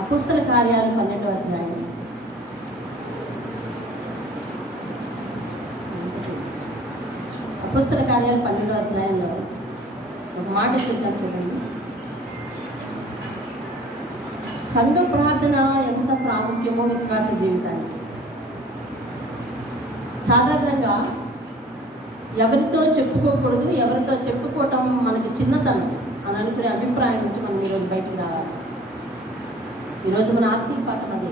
అపోస్తల కార్యాలు 12వ అధ్యాయం. అపోస్తల కార్యాలు 12వ అధ్యాయంలో ఒక మాట చూద్దాం చూడండి. సంఘ ప్రార్థన ఎంత ప్రాముఖ్యమో విశ్వాస జీవితానికి. సాధారణంగా ఎవరితో చెప్పుకోకూడదు, ఎవరితో చెప్పుకోవటం మనకి చిన్నతనం అని అనుకునే అభిప్రాయం నుంచి మనం ఈరోజు బయటికి రావాలి. ఈరోజు మన ఆత్మీయ పాఠం అదే.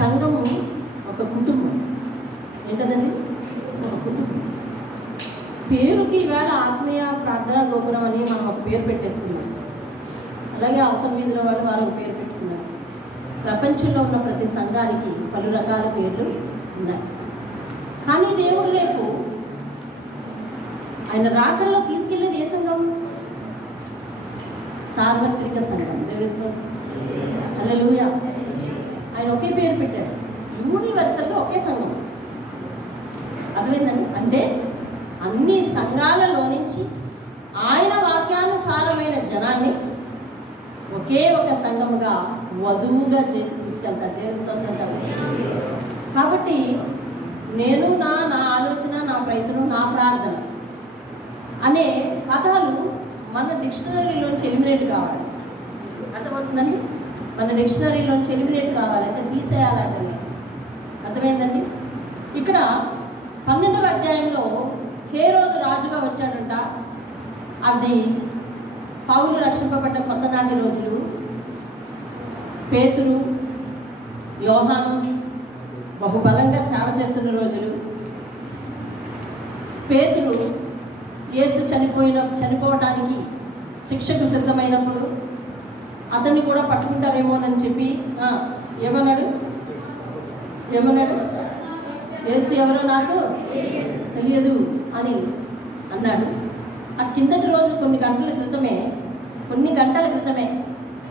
సంఘము ఒక కుటుంబం. ఏంటదండి? ఒక కుటుంబం. పేరుకి ఈవేళ ఆత్మీయ ప్రార్థనా గోపురం అని మనం ఒక పేరు పెట్టేసుకున్నాం. అలాగే అవతల వీధిలో వారు ఒక పేరు పెట్టుకున్నారు. ప్రపంచంలో ఉన్న ప్రతి సంఘానికి పలు రకాల పేర్లు ఉన్నాయి. కానీ దేవుడు రేపు ఆయన రాకడలో తీసుకెళ్లేది ఏ సంఘం? సార్వత్రిక సంఘం. దేవుడితో హల్లెలూయా. ఆయన ఒకే పేరు పెట్టాడు, యూనివర్సల్గా ఒకే సంఘం. అర్థమైందండి? అంటే అన్ని సంఘాలలో నుంచి ఆయన వాక్యానుసారమైన జనాన్ని ఒకే ఒక సంఘముగా వధువుగా చేసి తీసుకెళ్తారు. దేవుడితో. కాబట్టి నేను నా ఆలోచన, నా ప్రయత్నం, నా ప్రార్థన అనే పదాలు మన డిక్షనరీలోంచి ఎలిమినేట్ కావాలి. అర్థమవుతుందండి? మన డిక్షనరీలోంచి ఎలిమినేట్ కావాలి, అంటే తీసేయాలంటే. అర్థమైందండి? ఇక్కడ 12వ అధ్యాయంలో హేరోదు రాజుగా వచ్చాడంట. అది పౌలు రక్షింపబడ్డ కొత్త నాటి రోజులు. పేతురు, యోహాను బహుబలంగా సేవ చేస్తున్న రోజులు. పేతురు యేసు చనిపోవటానికి శిక్షకు సిద్ధమైనప్పుడు అతన్ని కూడా పట్టుకుంటారేమోనని చెప్పి ఏమన్నాడు? యేసు ఎవరో నాకు తెలియదు అని అన్నాడు. ఆ కిందటి రోజు కొన్ని గంటల క్రితమే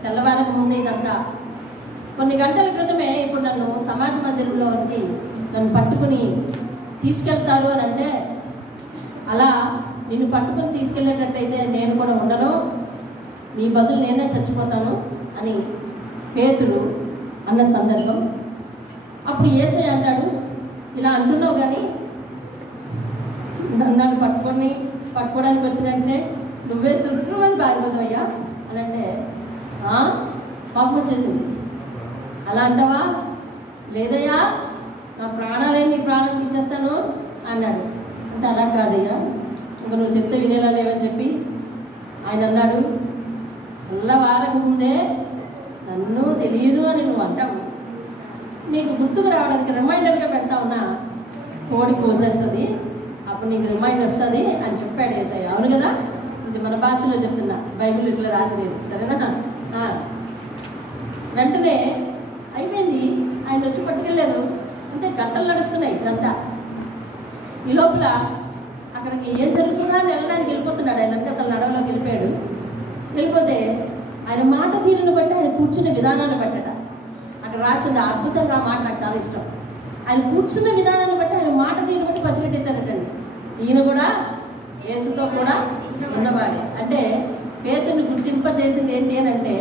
తెల్లవారకు ముందే ఇదంతా కొన్ని గంటల క్రితమే ఇప్పుడు నన్ను సమాజ మందిరంలోకి నన్ను పట్టుకుని తీసుకెళ్తారు అని అంటే, అలా నిన్ను పట్టుకుని తీసుకెళ్ళేటట్టయితే నేను కూడా ఉండను, నీ బదులు నేనే చచ్చిపోతాను అని పేతురు అన్న సందర్భం. అప్పుడు యేసయ్య అంటాడు, ఇలా అంటున్నావు కానీ నన్ను పట్టుకోవడానికి వచ్చినంటే నువ్వే తుర్రు అని పారిపోతావయ్యా అని అంటే పాపం వచ్చేసింది. అలా అంటావా? లేదయ్యా, నా ప్రాణాలే నీ ప్రాణానికి ఇచ్చేస్తాను అన్నాడు. అంటే అలా కాదయ్యా, ఇంకా నువ్వు చెప్తే వినేలా లేవని చెప్పి ఆయన అన్నాడు, తెల్లవారకు ముందే నన్ను తెలియదు అని నువ్వు అంటావు, నీకు గుర్తుకు రావడానికి రిమైండర్గా పెడతా ఉన్నా, కోడి కోసేస్తుంది, అప్పుడు నీకు రిమైండర్ వస్తుంది అని చెప్పాడు యేసయ్య. అవును కదా? ఇది మన భాషలో చెప్తున్నా, బైబిల్ ఇట్లా రాసలేదు, సరేనా? వెంటనే అయిపోయింది, ఆయన వచ్చి పట్టుకెళ్ళారు. అంటే గంటలు నడుస్తున్నాయి ఇదంతా. ఈ లోపల అక్కడికి ఏం జరుగుతుందా అని వెళ్ళడానికి వెళ్ళిపోతున్నాడు. ఆయన అంతా అసలు నడవలోకి వెళ్ళిపోతే ఆయన మాట తీరును బట్టి, ఆయన కూర్చునే విధానాన్ని బట్టట అక్కడ రాసింది. అద్భుతంగా ఆ మాట నాకు చాలా ఇష్టం. ఆయన కూర్చున్న విధానాన్ని బట్టి, ఆయన మాట తీరును బట్టి పసిగట్టేశారటండి. ఈయన కూడా యేసుతో కూడా ఉన్నవాడే. అంటే పేతురుని గుర్తింపజేసింది ఏంటి అని అంటే,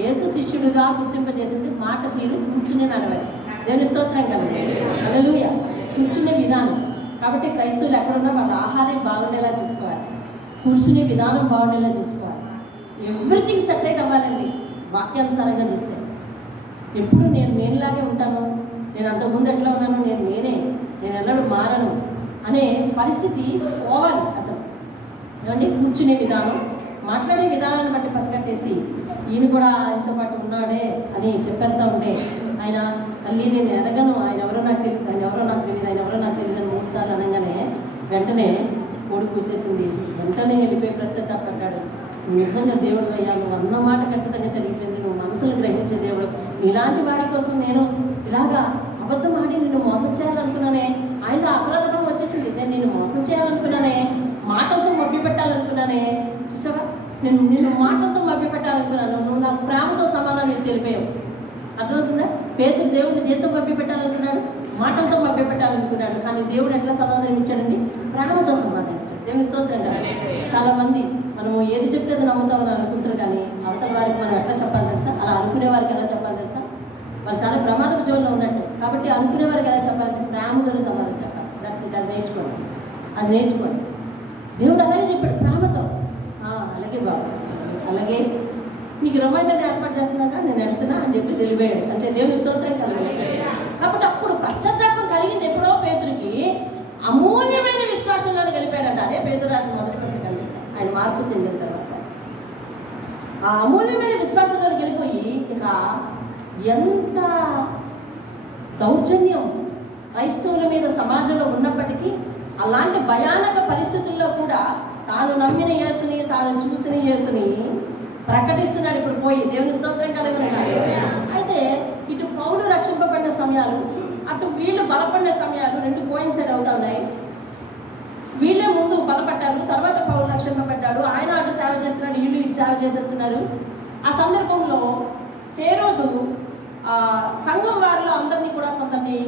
యేసు శిష్యుడిగా గుర్తింపజేసింది మాట తీరు, కూర్చునే నడవాలి. దేవుని స్తోత్రం కలండి. హల్లెలూయా. కూర్చునే విధానం. కాబట్టి క్రైస్తవులు ఎక్కడున్నా వాళ్ళ ఆహారం బాగుండేలా చూసుకోవాలి, కూర్చునే విధానం బాగుండేలా చూసుకోవాలి. ఎవ్రీథింగ్ సెపరేట్ అవ్వాలండి వాక్యానుసారంగా చూస్తే. ఎప్పుడు నేనులాగే ఉంటాను, నేను అంతకుముందు ఎట్లా ఉన్నాను, నేను ఎన్నడూ మారను అనే పరిస్థితి పోవాలి అసలు. ఏమండి? కూర్చునే విధానం, మాట్లాడే విధానాన్ని బట్టి పసిగట్టేసి ఈయన కూడా ఆయనతో పాటు ఉన్నాడే అని చెప్పేస్తూ ఉంటే, ఆయన తల్లి నేను ఎరగను, ఆయన ఎవరో నాకు తెలియదు అని 3 సార్లు అనగానే వెంటనే కోడి కూసేసింది. వెంటనే వెళ్ళిపోయి ప్రత్యర్థపడ్డాడు. నిజంగా దేవుడు అయ్యా, నువ్వు అన్న మాట ఖచ్చితంగా జరిగిపోయింది, నువ్వు మనసులు గ్రహించే దేవుడు, ఇలాంటి వాడి కోసం నేను ఇలాగా అబద్ధం ఆడి నిన్ను మోసం చేయాలనుకున్నానే, ఆయన అపరాధం వచ్చేసింది, నేను నిన్ను మోసం చేయాలనుకున్నానే, మాటలతో మభ్య పెట్టాలనుకున్నానే, చూసావా, నిన్ను మాటలతో మభ్య పెట్టాలనుకున్నాను, నువ్వు నాకు ప్రేమతో సమాధానం ఇచ్చి వెళ్ళిపోయావు. అర్థమవుతుందా? పేతురు దేవుడిని దేంతో మభ్య పెట్టాలనుకున్నాడు? మాటలతో మభ్య పెట్టాలనుకున్నాడు. కానీ దేవుడు ఎట్లా సమాధానం ఇచ్చాడండి? ప్రేమతో సమాధానం ఇచ్చాడు. దేవుని స్తోత్రం. చాలా మంది మనము ఏది చెప్తే అది నమ్ముతామని అనుకుంటారు అలాంటి వారికి మనం ఎట్లా చెప్పాలి తెలుసా? అలా అనుకునే వారికి ఎలా చెప్పాలి తెలుసా? వాళ్ళు చాలా ప్రమాదపు జోన్లో ఉన్నట్టు. కాబట్టి అనుకునే వారికి ఎలా చెప్పాలంటే ప్రేమతో సమాధానం చెప్పాలి. That's it. అది నేర్చుకోండి. దేవుడు అలాగే చెప్పాడు, ప్రేమతో. అలాగే బాబు, అలాగే నీకు రిమైండర్ ఏర్పాటు చేస్తున్నాక నేను వెళ్తున్నా అని చెప్పి తెలిపాడు. అంటే దేవుని స్తోత్రం కలిగి. కాబట్టి అప్పుడు పశ్చాత్తాపం కలిగింది ఎప్పుడో పేతురుకి. అమూల్యమైన విశ్వాసంలోనే గెలిపాడంట. అదే పేతురు రాసిన మొదటి పత్రిక. ఆయన మార్పు చెందిన తర్వాత ఆ అమూల్యమైన విశ్వాసంలో గెలిపోయి ఇక ఎంత దౌర్జన్యం క్రైస్తవుల మీద సమాజంలో ఉన్నప్పటికీ అలాంటి భయానక పరిస్థితుల్లో కూడా తాను నమ్మిన యేసుని, తాను చూసిన యేసుని ప్రకటిస్తున్నాడు. ఇప్పుడు పోయి దేవుని స్తోత్రం కలిగి ఉన్నాడు. అయితే ఇటు పౌలు రక్షింపబడిన సమయాలు, అటు వీళ్ళు బలపడిన సమయాలు రెండు కోయిన్సైడ్ అవుతా ఉన్నాయి. వీళ్ళే ముందు బలపడ్డారు, తర్వాత పౌలు రక్షింపబడ్డాడు. ఆయన అటు సేవ చేస్తున్నాడు, వీళ్ళు ఇటు సేవ చేసేస్తున్నారు. ఆ సందర్భంలో హేరోదు సంఘం వారిలో అందరినీ కూడా కొందరిని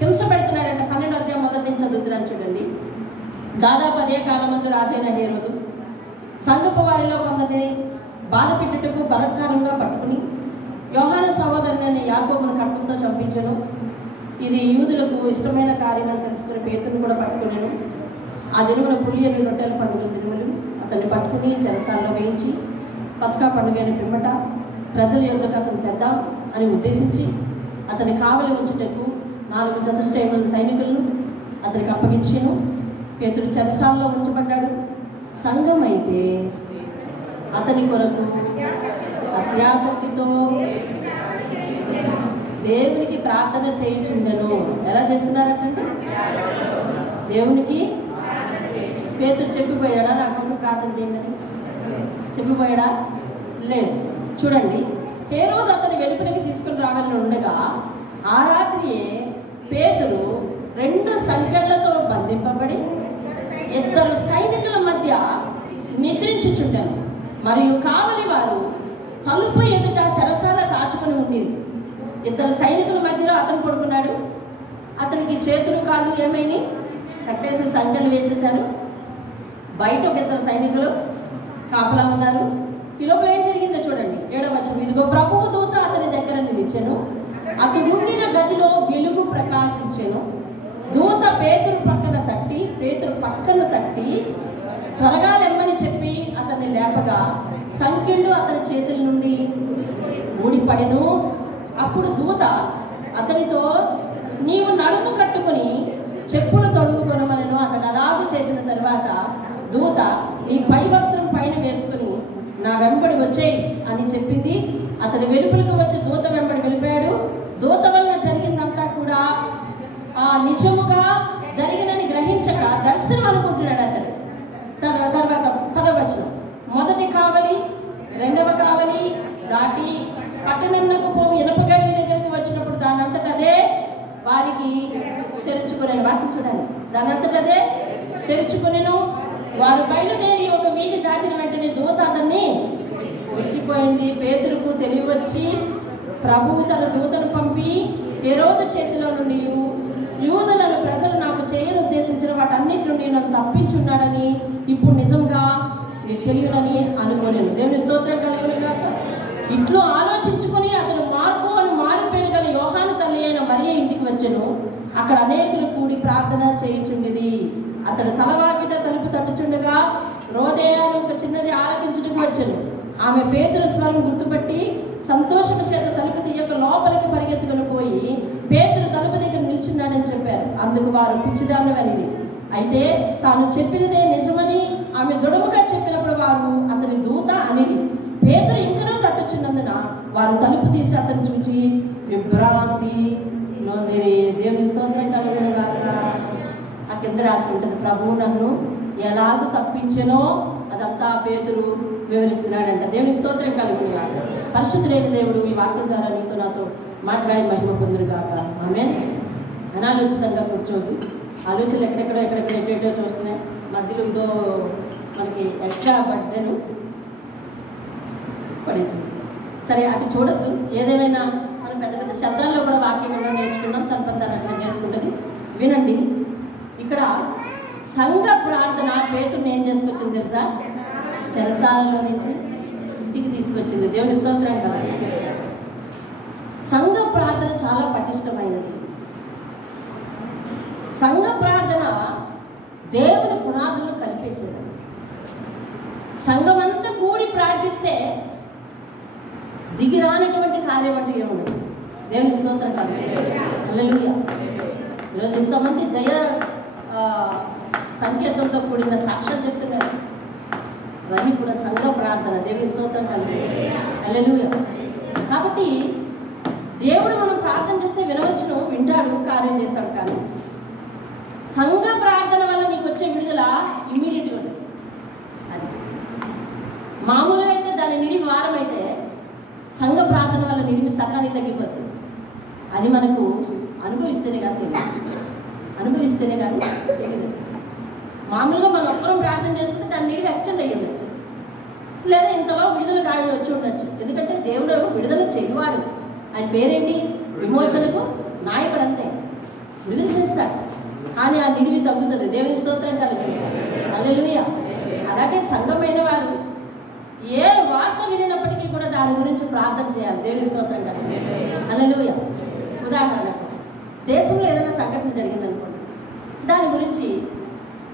హింస పెడుతున్నాడంటే 12వ అధ్యాయం మొదటి నుంచి చదువుతున్నాను చూడండి. దాదాపు అదే కాలం ముందు రాజైన హేరోదు సంఘపు వారిలో కొందరిని బాధ పెట్టుటకు బలత్కారంగా పట్టుకుని యోహాను సహోదరుని యాకోబును ఖడ్గంతో చంపించను. ఇది యూదులకు ఇష్టమైన కార్యం అని తెలుసుకుని పేతురును కూడా పట్టుకున్నాను. ఆ దినమున పులియని రొట్టెల పండుగల దినములు అతన్ని పట్టుకుని చెరసాల్లో వేయించి పస్కా పండుగ అయిన పిమ్మట ప్రజల యొద్దకు అతను తెద్దాం అని ఉద్దేశించి అతని కావలి ఉంచుటకు 4 చతుష్టయముల సైనికులను అతనికి అప్పగించాను. పేతురు చెరసాల్లో ఉంచబడ్డాడు. సంఘం అయితే అతని కొరకు అత్యాసక్తితో దేవునికి ప్రార్థన చేయుచుండెను. ఎలా చేస్తున్నారంటే దేవునికి పేతురు చెప్పిపోయాడా నా కోసం ప్రార్థన చేయండి అని? చెప్పిపోయాడా? లేదు. చూడండి, హేరోదు అతని వెలుపలికి తీసుకుని రావాలని ఉండగా ఆ రాత్రియే పేతురు 2 సంకెళ్లతో బంధింపబడి 2 సైనికుల మధ్య నిద్రించుచుండెను. మరియు కావలి వారు తలుపు ఎదుట చెరసాల కాచుకొని ఉండేది. 2 సైనికుల మధ్యలో అతను పడుకున్నాడు. అతనికి చేతులు కాళ్ళు ఏమైనాయి? కట్టేసి సంఖ్యలు వేసేశారు. బయట ఒక 2 సైనికులు కాపలా ఉన్నారు. ఈ లోపల ఏం జరిగిందో చూడండి. 7వ వచనం. ఇదిగో ప్రభువు దూత అతని దగ్గర నిలిచెను. అతడు ఉండిన గదిలో వెలుగు ప్రకాశించెను. దూత పేతురు పక్కను తట్టి త్వరగా లెమ్మని చెప్పి అతన్ని లేపగా సంఖ్యలు అతని చేతుల నుండి ఊడిపడెను. అప్పుడు దూత అతనితో నీవు నడుము కట్టుకుని చెప్పులు తొడుగుకొనమనెను. అతడు అలాగూ చేసిన తర్వాత దూత నీ పై వస్త్రం పైన వేసుకుని నా వెంబడి వచ్చేయి అని చెప్పింది. అతడు వెలుపలకు వచ్చి దూత వెంబడి వెళ్ళిపోయాడు. దూత వలన జరిగిందంతా కూడా నిజముగా జరిగినని గ్రహించక దర్శనం అనుకుంటున్నాడు అతడు. తర్వాత 10వ వచనం. మొదటి కావలి 2వ కావలి దాటి పట్టణంలోకి పోయి ఇనపగడి దగ్గరికి వచ్చినప్పుడు దానంతట అదే వారికి తెరుచుకునే వాక్యం చూడాలి. దానంతట అదే తెరుచుకునేను. వారు బయలుదేరి ఒక వీధి దాటిన వెంటనే దూత అతన్ని విడిచిపోయింది. పేతురుకు తెలియవచ్చి ప్రభువు తన దూతను పంపి హేరోదు చేతిలో నుండి యూదులను ప్రజలు నాకు చేయను ఉద్దేశించిన వాటన్నిటి నుండి నన్ను తప్పించున్నాడని ఇప్పుడు నిజంగా నీకు తెలియనని అనుకోలేను. దేవుని స్తోత్రం కలుగునుగా. ఇట్లు ఆలోచించుకుని అతను మార్కు అని మారు పేరు గల యోహాను తల్లి అయిన మరియ ఇంటికి వచ్చెను. అక్కడ అనేకులు కూడి ప్రార్థన చేయుచుండిది. అతడు తలవాకిట తలుపు తట్టుచుండగా రోదేయాను ఒక చిన్నది ఆలకించుటకు వచ్చెను. ఆమె పేతురు స్వరం గుర్తుపట్టి సంతోషము చేత తలుపు తీయక లోపలికి పరిగెత్తుకుని పోయి పేతురు తలుపు దగ్గర నిల్చున్నాడని చెప్పారు. అందుకు వారు పిచ్చిదానమనిది. అయితే తాను చెప్పినదే నిజమని ఆమె దృఢముగా చెప్పినప్పుడు వారు అతని దూత అనిది. పేతురు ఇంకనూ తట్టుచున్నందున వారు తలుపు తీసి అతను చూచి విభ్రాంతి నొందిరి. దేవుని స్తోత్రం కలుగునుగా. ఆ కింద రాసి ఉంటుంది, ప్రభువు నన్ను ఎలాగూ తప్పించెనో అదంతా పేతురు వివరిస్తున్నాడంట. దేవుని స్తోత్రం కలుగునుగా. పరిశుద్ధులైన దేవుడు ఈ వాక్యం ద్వారా నీతో నాతో మాట్లాడి మహిమ పొందురుగాక. ఆమేన్. అనాలోచితంగా కూర్చోవద్దు. ఆలోచనలు ఎక్కడెక్కడో ఎటేటో చూస్తున్నాయి. మధ్యలో ఇదో మనకి ఎక్స్ట్రా బర్డెన్ పడేసింది. సరే, అటు చూడొద్దు. ఏదేమైనా మనం పెద్ద పెద్ద శబ్దాల్లో కూడా వాక్యం ఏమైనా నేర్చుకున్నాం. తన పని తను అట్లా చేసుకుంటుంది. వినండి, ఇక్కడ సంఘ ప్రార్థన పేతురుని ఏం చేసుకొచ్చింది తెలుసా? చెరసాలలో నుంచి ఇంటికి తీసుకొచ్చింది. దేవుని స్తోత్రం కదా. సంఘ ప్రార్థన చాలా పటిష్టమైనది. సంఘ ప్రార్థన దేవుని పునాదులను కలిపేసేది. సంఘమంతా కూడి ప్రార్థిస్తే దిగిరానటువంటి కార్యం అంటూ ఏముండదు. దేవుని స్తోత్రం కదా. హల్లెలూయా. ఈరోజు ఇంతమంది జయ సంకేతంతో కూడిన సాక్ష్యం చెప్తున్నారు. ఇవన్నీ కూడా సంఘ ప్రార్థన. దేవుని స్తోత్రం కదా. హల్లెలూయా. కాబట్టి దేవుడు మనం ప్రార్థన చేస్తే వినవచ్చును, వింటాడు, కార్యం చేస్తాడు. కానీ సంఘ ప్రార్థన వల్ల నీకు వచ్చే విడుదల ఇమ్మీడియట్గా ఉంటుంది. అది మామూలుగా అయితే దాని నిడివి వారం అయితే సంఘ ప్రార్థన వల్ల నిడివి సకానికి తగ్గిపోతుంది. అది మనకు అనుభవిస్తేనే కానీ తెలియదు. అనుభవిస్తేనే కానీ తెలియదు. మామూలుగా మనం ఒక్కరం ప్రార్థన చేసుకుంటే దాని నిడివి ఎక్స్టెండ్ అయ్యి ఉండొచ్చు, లేదా ఇంతలో విడుదల కాడి వచ్చి ఉండొచ్చు. ఎందుకంటే దేవుడు విడుదల చేయవాడు. ఆయన పేరేంటి? విమోచనకు నాయకుడు. అంతే, విడుదల చేస్తాడు. కానీ ఆ నిడివి తగ్గుతుంది. దేవుని స్తోత్రం కలుగుతుంది. హల్లెలూయా. అలాగే సంఘమైన వారు ఏ వార్త వినినప్పటికీ కూడా దాని గురించి ప్రార్థన చేయాలి. దేవుని స్తోత్రం కలుగుతుంది. హల్లెలూయా. ఉదాహరణకు దేశంలో ఏదైనా సంఘటన జరిగిందనుకోండి, దాని గురించి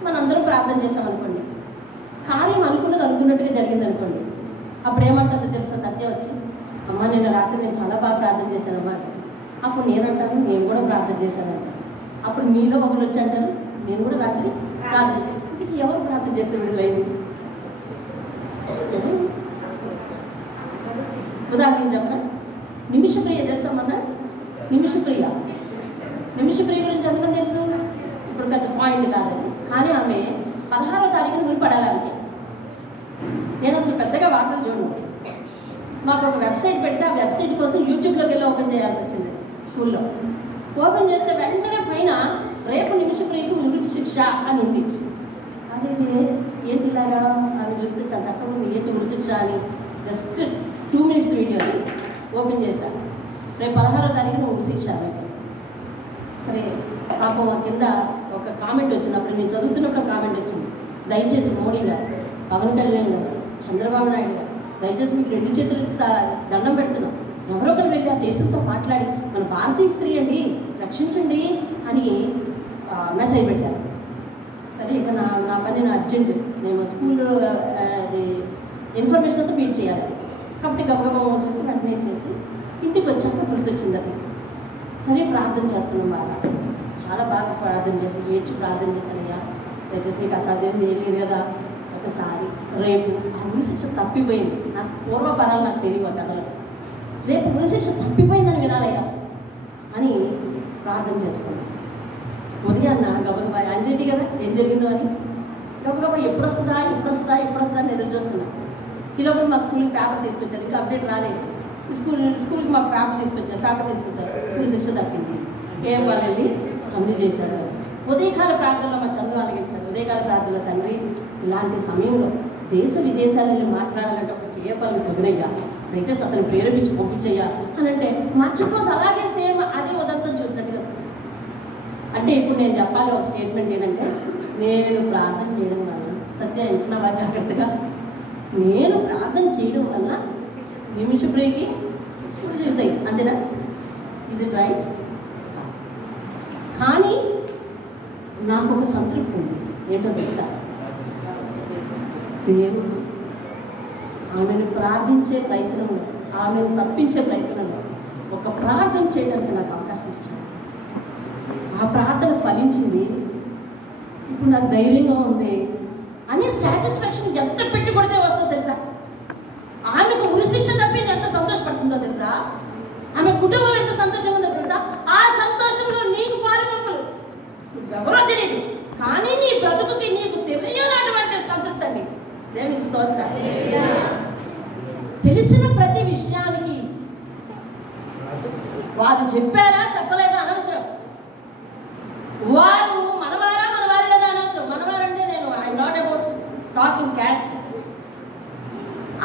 మనందరం ప్రార్థన చేసామనుకోండి, కార్యం అనుకున్నట్టుగా జరిగిందనుకోండి, అప్పుడు ఏమంటుందో తెలుసా? సత్య వచ్చి, అమ్మ నిన్న రాత్రి నేను చాలా బాగా ప్రార్థన చేశానమ్మా. అప్పుడు నేనంటాను, నేను కూడా ప్రార్థన చేశానంట. అప్పుడు మీలో ఒకరు వచ్చి అంటారు, నేను కూడా రాత్రి ప్రార్థన చేశాను. ఇంటికి ఎవరు ప్రార్థన చేస్తే విడుదలైంది? ఉదాహరణ చెప్పనా? నిమిషప్రియ తెలుసమ్మన్నా? నిమిషప్రియ గురించి ఎంతమంది తెలుసు? ఇప్పుడు పెద్ద పాయింట్ కాదండి. కానీ ఆమె 16వ తారీఖున ఊరిపడాలి. ఆమెకి నేను అసలు పెద్దగా వార్తలు చూడను. మాకు ఒక వెబ్సైట్ పెడితే ఆ వెబ్సైట్ కోసం యూట్యూబ్లోకి వెళ్ళి ఓపెన్ చేయాల్సి వచ్చింది. స్కూల్లో ఓపెన్ చేస్తే వెంటనే పైన రేపు నిమిషప్రియకు ఉరి శిక్ష అని ఉంది. అదే ఏంటిలాగా ఆమె చూస్తే చాలా చక్కగా ఉంది. ఏంటి ఉరి శిక్ష అని జస్ట్ 2 minutes వీడియో ఓపెన్ చేశాను. రేపు 16వ తారీఖున ఉరి శిక్ష. సరే పాపం కింద ఒక కామెంట్ వచ్చినప్పుడు, నేను చదువుతున్నప్పుడు కామెంట్ వచ్చింది, దయచేసి మోడీ గారు, పవన్ కళ్యాణ్ గారు, చంద్రబాబు నాయుడు గారు, దయచేసి మీకు 2 చేతులు దండం పెడుతున్నాం, ఎవరో ఒకరు వెళ్ళి ఆ దేశంతో మాట్లాడి మన భారతీయ స్త్రీ అండి రక్షించండి అని మెసేజ్ పెట్టారు. సరే ఇక నా పని నా అర్జెంట్, మేము స్కూల్ అది ఇన్ఫర్మేషన్ అంతా మీట్ చేయాలి కాబట్టి గబగబా మోసేసి వెంటనే చేసి ఇంటికి వచ్చాక గుర్తొచ్చింది. అది సరే ప్రార్థన చేస్తున్నాం. బాగా చాలా బాగా ప్రార్థన చేస్తాం, ఏడ్చి ప్రార్థన చేశానయ్యా, దయచేసి నీకు అసాధ్యం లేదు కదా. ఒకసారి రేపు ఆ ఉరిశిక్ష తప్పిపోయింది. నాకు పూర్వపరాలు నాకు తెలియవు ఆ కథలు. రేపు ఉరిశిక్ష తప్పిపోయిందని వినాలయ్యా అని ప్రార్థన చేసుకున్నాను. ఉదయాన్న గబగబా యాంజైటీ కదా ఏం జరిగిందో అని గబగబా ఎప్పుడు వస్తుందా అని ఎదురు చూస్తున్నాను. ఈలోగా మా స్కూల్కి పేపర్ తీసుకొచ్చారు, ఇంకా అప్డేట్ రాలేదు. స్కూల్కి మాకు పేపర్ తీసుకొచ్చారు, పేపర్ తీసుకుంటారు, ఉరిశిక్ష తప్పింది. ఏం వాళ్ళు వెళ్ళి సంధి చేశాడు. ఉదయకాల ప్రార్థనలో మా చదువు ఆలగించాడు. ఉదయకాల ప్రార్థనలో తండ్రి ఇలాంటి సమయంలో దేశ విదేశాలలో మాట్లాడాలంటే ఒక కేవలం తగునయ్యా, దయచేసి అతను ప్రేరేపించి పంపించయ్యా అని అంటే మర్చిపోసి అలాగే సేమ్ అదే ఉదంతం చూసినట్టుగా. అంటే ఇప్పుడు నేను చెప్పాలి ఒక స్టేట్మెంట్ ఏంటంటే, నేను ప్రార్థన చేయడం వల్ల సత్య ఎంటున్నావా జాగ్రత్తగా, నేను ప్రార్థన చేయడం వల్ల నిమిషప్రియకి సూచిస్తాయి. అంతేనా? ఇది రైట్. కానీ నాకు ఒక సంతృప్తి ఉంది. ఏంటో తెలుసా? దేవుడు ఆమెను ప్రార్థించే ప్రయత్నంలో, ఆమెను తప్పించే ప్రయత్నంలో ఒక ప్రార్థన చేయడానికి నాకు అవకాశం ఇచ్చాడు. ఆ ప్రార్థన ఫలించింది. ఇప్పుడు నాకు ధైర్యంగా ఉంది అనే సాటిస్ఫాక్షన్ ఎంత పెట్టి కొడితే వస్తుందో తెలుసా? ఆమెకు ఉరిశిక్ష తప్పింది ఎంత సంతోషపడుతుందో తెలుసా? ఆమె కుటుంబం ఎంత సంతోషంగా ఉందో తెలుసా? ఆ సంతోషంలో నీకు పారిపప్పులు నువ్వెవరో తెలియదు, కానీ నీ బ్రతుకుకి నీకు తెలియనటువంటి సంతృప్తి అండి. దేవునికి స్తోత్రం. తెలిసిన ప్రతి విషయానికి వారు చెప్పారా చెప్పలేదా అనవసరం. వారు మనవారా మనవారు లేదా అనవసరం. మనవారంటే నేను I'm not about talking caste.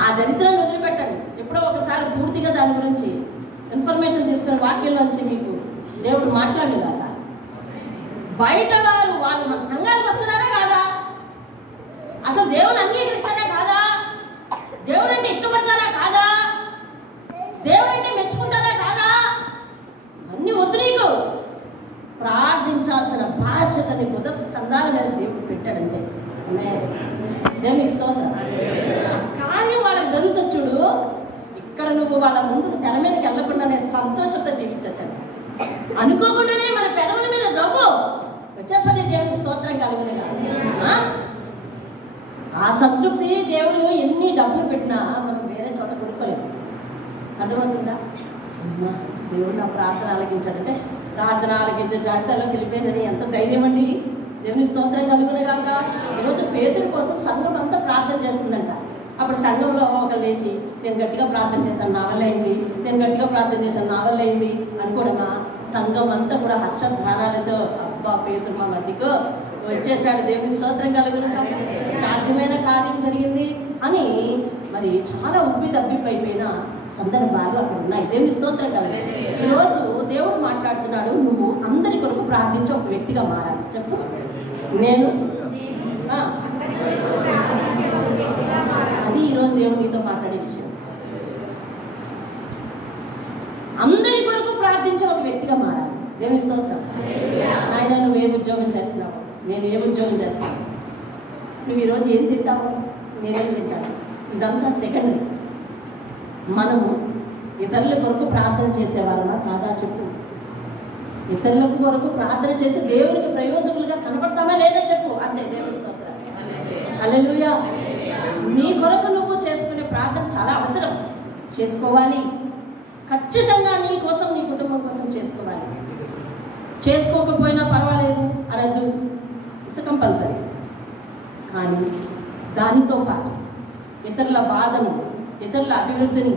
ఆ దరిద్రాన్ని వదిలిపెట్టండి. ఎప్పుడో ఒకసారి పూర్తిగా దాని గురించి ఇన్ఫర్మేషన్ తీసుకుని వాక్యం నుంచి మీకు దేవుడు మాట్లాడేదాక బయట వాళ్ళు మన సంఘానికి వస్తున్నారా కాదా? అసలు దేవుని అంగీకరిస్తారా కాదా? దేవుడు అంటే ఇష్టపడతారా దేవుడంటే మెచ్చుకుంటారా కాదా? అన్నీ వద్దు నీకు. ప్రార్థించాల్సిన బాధ్యతని బుధస్కంధాల మీద దేవుడు పెట్టాడంతే. దేవునికి స్తోత్రం. కార్యం వాళ్ళకి జరుగుతుంది చూడు. ఇక్కడ నువ్వు వాళ్ళ ముందుకు తెర మీదకి వెళ్ళకుండానే సంతోషంతో జీవించచ్చు. అనుకోకుండానే మన పెదవుల మీద నవ్వు వచ్చేసరి దేవునికి స్తోత్రం కలుగునుగా. ఆ సంతృప్తి దేవుడు ఎన్ని డబ్బులు పెట్టినా మనం వేరే చోట కొనుక్కోలేము. అర్థమవుతుందా? దేవుడు నా ప్రార్థన ఆలకించాడంటే ప్రార్థన ఆలకించే జాబితాలో వెళ్ళిపోయిందని ఎంత ధైర్యం అండి. దేవుని స్తోత్రం కలుగునుగాక. ఈరోజు పేతురు కోసం సంఘం అంతా ప్రార్థన చేస్తుందంట. అప్పుడు సంఘంలో ఒకరు లేచి నేను గట్టిగా ప్రార్థన చేశాను నా వల్ల అయింది, నేను గట్టిగా ప్రార్థన చేశాను నా వల్ల అయింది అనుకోవడమా? సంఘం అంతా కూడా హర్షధ్వానాలతో అబ్బా పేతురు మా మధ్యకు వచ్చేసాడు, దేవుని స్తోత్రం కలుగునుగాక, సాధ్యమైన కార్యం జరిగింది అని మరి చాలా ఉబ్బి తబ్బిపోయిపోయిన సందర్భాలు అక్కడ ఉన్నాయి. దేవుని స్తోత్రం కలుగు. ఈరోజు దేవుడు మాట్లాడుతున్నాడు, నువ్వు అందరి కొరకు ప్రార్థించే ఒక వ్యక్తిగా మారాలి. చెప్పు. నేను అది ఈరోజు దేవుడు నీతో మాట్లాడే విషయం. అందరి కొరకు ప్రార్థించే ఒక వ్యక్తిగా మారాలి. దేవుని స్తోత్రం. ఆయన నువ్వు ఏ ఉద్యోగం చేస్తున్నావు, నేను ఏ ఉద్యోగం చేస్తాను, నువ్వు ఈరోజు ఏం తింటావు, నేనేం తింటాను, ఇదంతా సెకండరీ. మనము ఇతరుల కొరకు ప్రార్థన చేసేవాళ్ళమా కాదా చెప్పు. ఇతరుల కొరకు ప్రార్థన చేసి దేవునికి ప్రయోజకులుగా కనపడతామా లేదా చెప్పు. అంతే. దేవుని స్తోత్రం. హల్లెలూయా. నీ కొరకు నువ్వు చేసుకునే ప్రార్థన చాలా అవసరం. చేసుకోవాలి. ఖచ్చితంగా నీ కోసం, నీ కుటుంబం కోసం చేసుకోవాలి. చేసుకోకపోయినా పర్వాలేదు అనద్దు, ఇట్స్ కంపల్సరీ. కానీ దానితో పాటు ఇతరుల బాధను, ఇతరుల అభివృద్ధిని,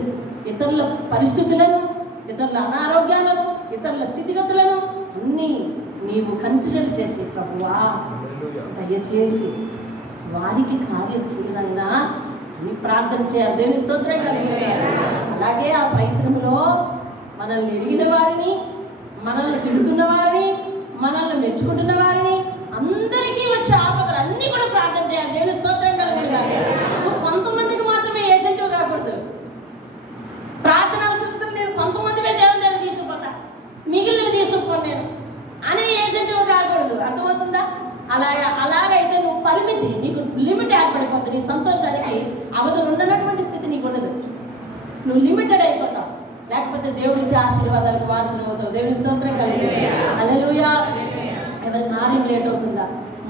ఇతరుల పరిస్థితులను, ఇతరుల అనారోగ్యాలను, ఇతరుల స్థితిగతులను అన్నీ నీవు కన్సిడర్ చేసి ప్రభువా దయచేసి వారికి కార్యం చేయనైనా నీ ప్రార్థన చేయాలి. దేవుని స్తోత్రం కలిగి. అలాగే ఆ ప్రయత్నంలో మనల్ని ఎరిగిన వారిని, మనల్ని తిడుతున్న వారిని, మనల్ని మెచ్చుకుంటున్న వారిని అందరికీ వచ్చే ఆపదలు అన్నీ కూడా ప్రార్థన చేయాలి. దేవుని స్తోత్రం కలిగి. కొంతమందికి మాత్రమే ఏజెంట్ కాకూడదు. ప్రార్థన అవసరం నేను కొంతమందిమే దేవుని దగ్గర తీసుకుపోతా, మిగిలినవి తీసుకుపోను నేను అనే ఏజెంట్ కాకూడదు. అర్థమవుతుందా? అలాగైతే నువ్వు పరిమితి, నీకు లిమిట్ ఏర్పడిపోతుంది. నీ సంతోషానికి అవధులు ఉండనటువంటి స్థితి నీకు ఉండదు. నువ్వు లిమిటెడ్ అయిపోతావు. లేకపోతే దేవుడిచ్చే ఆశీర్వాదాలకు వారసులు అవుతావు. దేవుని స్తోత్రం కలిగి. హల్లెలూయా. ఎవరి కార్యం లేట్ అవుతుందా?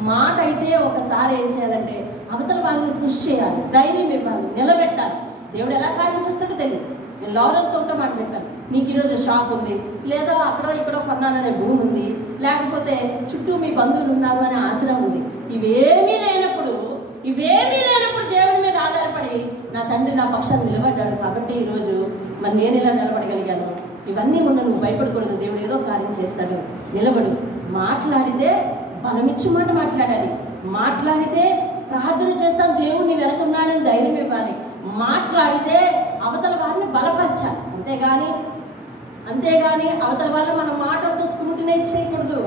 మాట అయితే ఒకసారి ఏం చేయాలంటే అవతల వాళ్ళని పుష్ చేయాలి, ధైర్యం ఇవ్వాలి, నిలబెట్టాలి. దేవుడు ఎలా కార్యం చేస్తాడో తెలియదు. నేను లారెన్స్తో ఒకటే మాట చెప్పాను, నీకు ఈరోజు షాప్ ఉంది, లేదా అక్కడో ఇక్కడో కొన్నాననే భూమి ఉంది, లేకపోతే చుట్టూ మీ బంధువులు ఉన్నారు అనే ఆశ్రయం ఉంది. ఇవేమీ లేనప్పుడు దేవుడి మీద ఆధారపడి నా తండ్రి నా పక్షాన్ని నిలబడ్డాడు కాబట్టి ఈరోజు మరి నేను ఇలా నిలబడగలిగాను. ఇవన్నీ ఉన్న నువ్వు భయపడకూడదు. దేవుడు ఏదో కార్యం చేస్తాడు. నిలబడు. మాట్లాడితే బలమిచ్చి మాట మాట్లాడాలి. మాట్లాడితే ప్రార్థన చేస్తాను, దేవుడు నీ వెనకున్నాడని ధైర్యం ఇవ్వాలి. మాట్లాడితే అవతల వారిని బలపరచాలి. అంతేగాని అవతల వాళ్ళు మన మాటలతో స్క్రూటినైజ్ చేయకూడదు.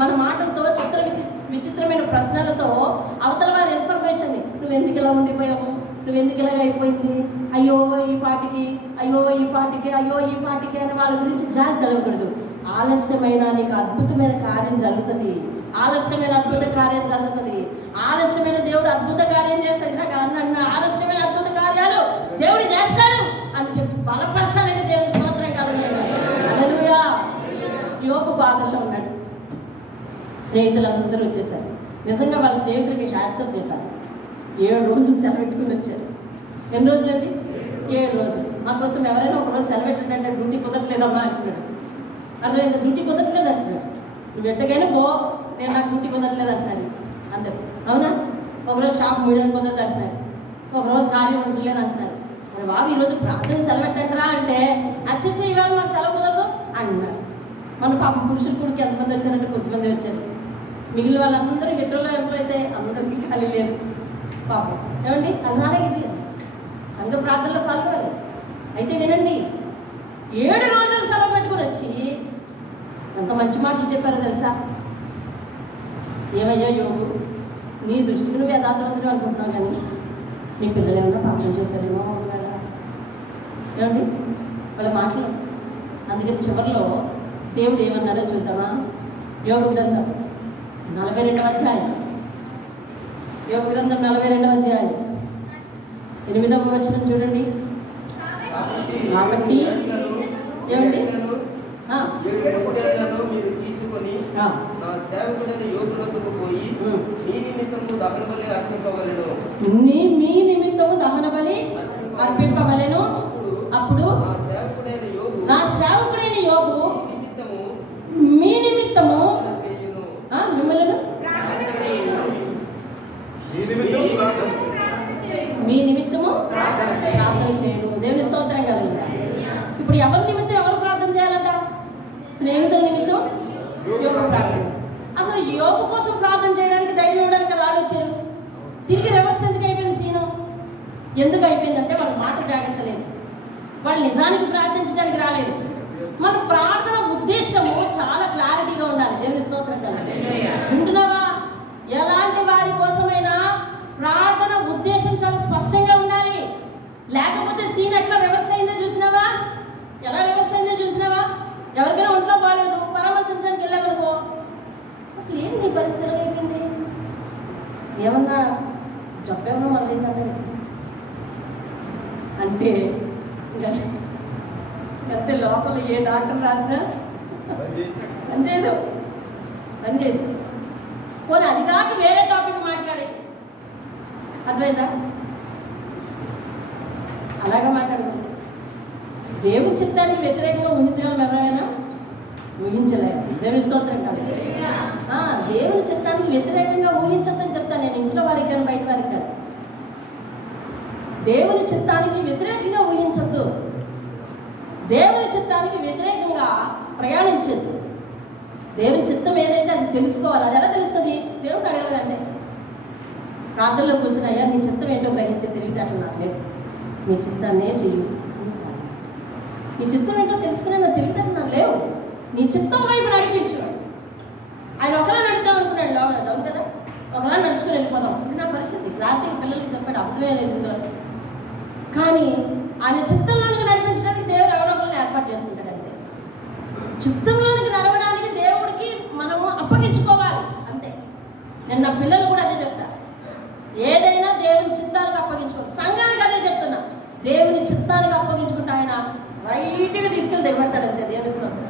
మన మాటలతో విచిత్రమైన ప్రశ్నలతో అవతల వారి ఇన్ఫర్మేషన్ని నువ్వెందుకు ఇలా ఉండిపోయావు, నువ్వెందుకు ఇలా అయిపోయింది, అయ్యో ఈ పాటికి అని వాళ్ళ గురించి జాగ్రత్త కలగకూడదు. ఆలస్యమైన నీకు అద్భుతమైన కార్యం జరుగుతుంది. ఆలస్యమైన దేవుడు అద్భుత కార్యం చేస్తాడు. ఇందాక అన్న ఆలస్యమైన అద్భుత కార్యాలు దేవుడు చేస్తాడు అని చెప్పి బలపరచాలని దేవుడి స్తోత్రం కలుగుతుంది. హల్లెలూయా. యోబు బాధల్లో ఉన్నాడు. స్నేహితులందరూ వచ్చేసారు. నిజంగా వాళ్ళ స్నేహితులకి హ్యాట్సప్ చెప్పారు. 7 రోజులు సెలవు పెట్టుకుని వచ్చారు. ఎన్ని రోజులండి? 7 రోజులు. మా కోసం ఎవరైనా ఒకరోజు సెలవు పెట్టిందంటే డ్యూటీ కుదరట్లేదమ్మా అంటున్నాడు. అర్థమైంది? డ్యూటీ కుదరట్లేదు అంటున్నాడు. నువ్వు ఎట్టగానే పో, నేను నాకు డ్యూటీ కుదరట్లేదు అంటున్నాను అందరు. అవునా? ఒకరోజు షాప్ మూడని కుదరదు అంటున్నారు, ఒకరోజు కార్యం ఉండలేదు అంటున్నారు. మరి బాబు ఈరోజు ప్రార్థన సెలవు పెట్టండిరా అంటే అచ్చచ్చ ఇవాళ మాకు సెలవు కుదరదు అంటున్నారు. మన పాపం పురుషుల కూడికి ఎంతమంది వచ్చారంటే కొద్దిమంది వచ్చారు. మిగిలిన వాళ్ళందరూ హెడ్రోలో ఎంప్లాయీస్ అయ్యి అందరికీ ఖాళీ లేదు పాపం. ఏమండి? అలాగే ఇది సంఘ ప్రార్థనలో పాల్గొనాలి. అయితే వినండి, 7 రోజులు సెలవు పెట్టుకుని వచ్చి ఎంత మంచి మాటలు చెప్పారో తెలుసా? ఏమయ్యా యోగు, నీ దృష్టికి నువ్వు యథార్థవంతుడు అనుకుంటున్నావు, కానీ నీ పిల్లలు ఏమన్నా పాపం చేశారేమో ఒకవేళ. ఏమండి? వాళ్ళ మాటలు. అందుకని చివరిలో దేవుడు ఏమన్నాడో చూద్దామా? యోబు గ్రంథం 42వ అధ్యాయం. యోబు గ్రంథం 42వ అధ్యాయం 8వ వచనం చూడండి. కాబట్టి ఏమండి? మీరు తీసుకొని నా సేవకుడైన యోబునొద్దకు పోయి మీ నిమిత్తము దహన బలి అర్పింపవలెను. మీ నిమిత్తము దహన బలి అర్పింపవలెను. అప్పుడు నా సేవకుడైన యోబు మీ నిమిత్తము మిమ్మల్ని మీ నిమిత్తము ప్రార్థన చేయను. దేవుని స్తోత్రం కలుగుతా. ఇప్పుడు ఎవరి నిమిత్తం ఎవరు ప్రార్థన చేయాలంట? స్నేహితుల నిమిత్తం యోబు ప్రార్థన. అసలు యోబు కోసం ప్రార్థన చేయడానికి ధైర్యం ఇవ్వడానికి కదా ఆలోచన. తిరిగి రివర్స్ ఎందుకు అయిపోయింది సీను? ఎందుకు అయిపోయిందంటే వాళ్ళ మాట జాగ్రత్త లేదు. వాళ్ళు నిజానికి ప్రార్థించడానికి రాలేదు. మన ప్రార్థన ఉద్దేశము చాలా క్లారిటీగా ఉండాలి. దేవుని స్తోత్రం కలుగుతా. వింటున్నావా? ఎలాంటి వారి కోసమైనా ప్రార్థన ఉద్దేశం చాలా స్పష్టంగా ఉండాలి. లేకపోతే సీన్ ఎట్లా రివర్స్ అయిందో చూసినావా? ఎలా రివర్స్ అయిందో చూసినావా? ఎవరికైనా ఒంట్లో బాగాలేదు, పరామర్శించడానికి వెళ్ళామనుకో, అసలు ఏంటి నీ పరిస్థితి ఎలా అయిపోయింది? ఏమన్నా జబ్బేమన్నా మొదలైందంటే అంటే అంతే. లోపల ఏ డాక్టర్ రాసినా పనిచేయదు. పోనీ అది కాక వేరే టాపిక్ మాట్లాడి అర్థమైందా? అలాగే మాట్లాడదు. దేవుని చిత్తానికి వ్యతిరేకంగా ఊహించగలం ఎవరైనా? ఊహించలేదు. దేవుని స్తోత్రం కాదు. దేవుని చిత్తానికి వ్యతిరేకంగా ఊహించొద్దని చెప్తాను నేను. ఇంట్లో వారికి కానీ బయట వారికి కానీ దేవుని చిత్తానికి వ్యతిరేకంగా ఊహించొద్దు. దేవుని చిత్తానికి వ్యతిరేకంగా ప్రయాణించద్దు. దేవుని చిత్తం ఏదైతే అది తెలుసుకోవాలి. అది ఎలా తెలుస్తుంది? దేవుడు అడగలేదంటే ప్రార్థనలో కూర్చుని, అయ్యా నీ చిత్తం ఏంటో గ్రహించే తెలివితేటలు నాకు లేదు, నీ చిత్తాన్నే చెయ్యి. నీ చిత్తం ఏంటో తెలుసుకునే నా తెలివితేటలు నాకు లేవు, నీ చిత్తం వైపు నడిపించు. ఆయన ఒకలా నడుద్దాం అనుకున్నాడు లోపల. అవును కదా, ఒకలా నడుచుకుని వెళ్ళిపోదాం. ఇప్పుడు నా పరిస్థితి రాత్రికి పిల్లలకి చెప్పాడు, అర్థమే లేదు ఇందులో. కానీ ఆయన చిత్తంలోనికి నడిపించడానికి దేవుడు ఎవరో ఒకరిని ఏర్పాటు చేసుకుంటాడు. అంతే. చిత్తంలోనికి నడవడానికి దేవుడికి మనము అప్పగించుకోవాలి అంతే. నేను నా పిల్లలు కూడా అదే చెప్తా. ఏదైనా దేవుని చిత్తానికి అప్పగించుకోవాలి. సంఘానికి అదే చెప్తున్నా. దేవుని చిత్తానికి అప్పగించుకుంటే ఆయన రైట్గా తీసుకెళ్ళి దిగబడతాడు అంతే. దేవుని స్తోత్రం.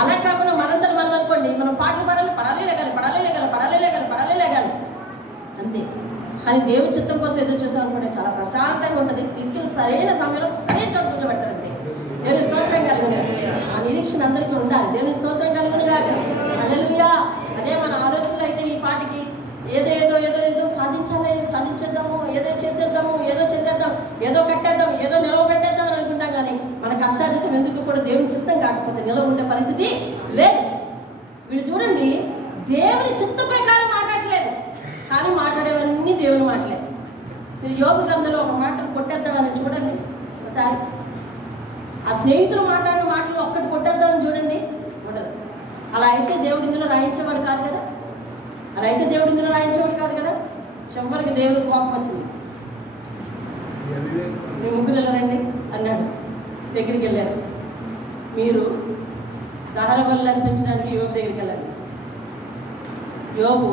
అలా కాకుండా మనందరం మనం అనుకోండి, మనం పాటలు పాడాలి, పడాలి లేగాలి అంతే. కానీ దేవుని చిత్తం కోసం ఎదురు చూసాం అనుకుంటే చాలా ప్రశాంతంగా ఉంటుంది. తీసుకెళ్ళి సరైన సమయంలో సరైన చోట కూర్చోబెట్టారు అంతే. దేవుని స్తోత్రం కలుగును. ఆ నిరీక్షణ అందరికీ ఉండాలి. దేవుని స్తోత్రం కలుగునుగా. హల్లెలూయా. అదే మన ఆలోచనలు అయితే ఈ పాటికి ఏదో సాధించేద్దాము, ఏదో చేసేద్దాము, ఏదో చేద్దాం, ఏదో కట్టేద్దాం, ఏదో నిలవబెట్టేద్దాం అని అనుకుంటాం. కానీ మన కష్టాధితం ఎందుకు కూడా దేవుని చిత్తం కాకపోతే నిలవ ఉండే పరిస్థితి లేదు. వీళ్ళు చూడండి, దేవుని చిత్తం ప్రకారం మాట్లాడలేదు, కానీ మాట్లాడేవన్నీ దేవుని మాటలేదు. మీరు యోబు గ్రంథంలో ఒక మాటను కొట్టేద్దామని చూడండి ఒకసారి. ఆ స్నేహితులు మాట్లాడిన మాటలు ఒక్కటి కొట్టేద్దామని చూడండి, ఉండదు. అలా అయితే దేవుడి ఇందులో రాయించేవాడు కాదు కదా. చివరికి దేవుడికి కోపం వచ్చింది. మీ ముగ్గురు వెళ్ళరండి అన్నాడు. దగ్గరికి వెళ్ళారు. మీరు దహన బలులు అర్పించడానికి యోబు దగ్గరికి వెళ్ళాలి. యోబు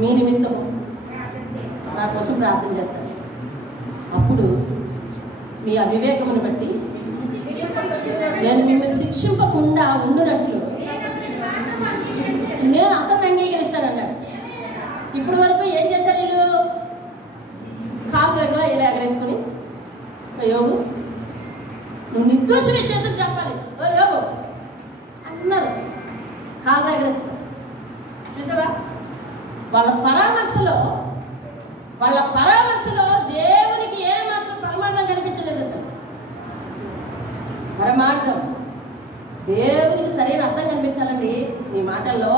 మీ నిమిత్తం నా కోసం ప్రార్థన చేస్తాడు. అప్పుడు మీ అవివేకమును బట్టి నేను మిమ్మల్ని శిక్షింపకుండా ఉండునట్లు నేను అతన్ని అంగీకరిస్తానన్నాడు. ఇప్పుడు వరకు ఏం చేశారు వీళ్ళు? కాపు దగ్గర ఇలా ఎగరేసుకుని, యోబు నువ్వు నిర్దోషమే చేతులు చెప్పాలి, ఓ యోబు అంటున్నారు. కాలు ఎగరేసుకుని చూసావా? వాళ్ళ పరామర్శలో దేవునికి ఏమాత్రం పరమార్థం కనిపించలేదు. అసలు పరమార్థం దేవునికి సరైన అర్థం కనిపించాలండి. నీ మాటల్లో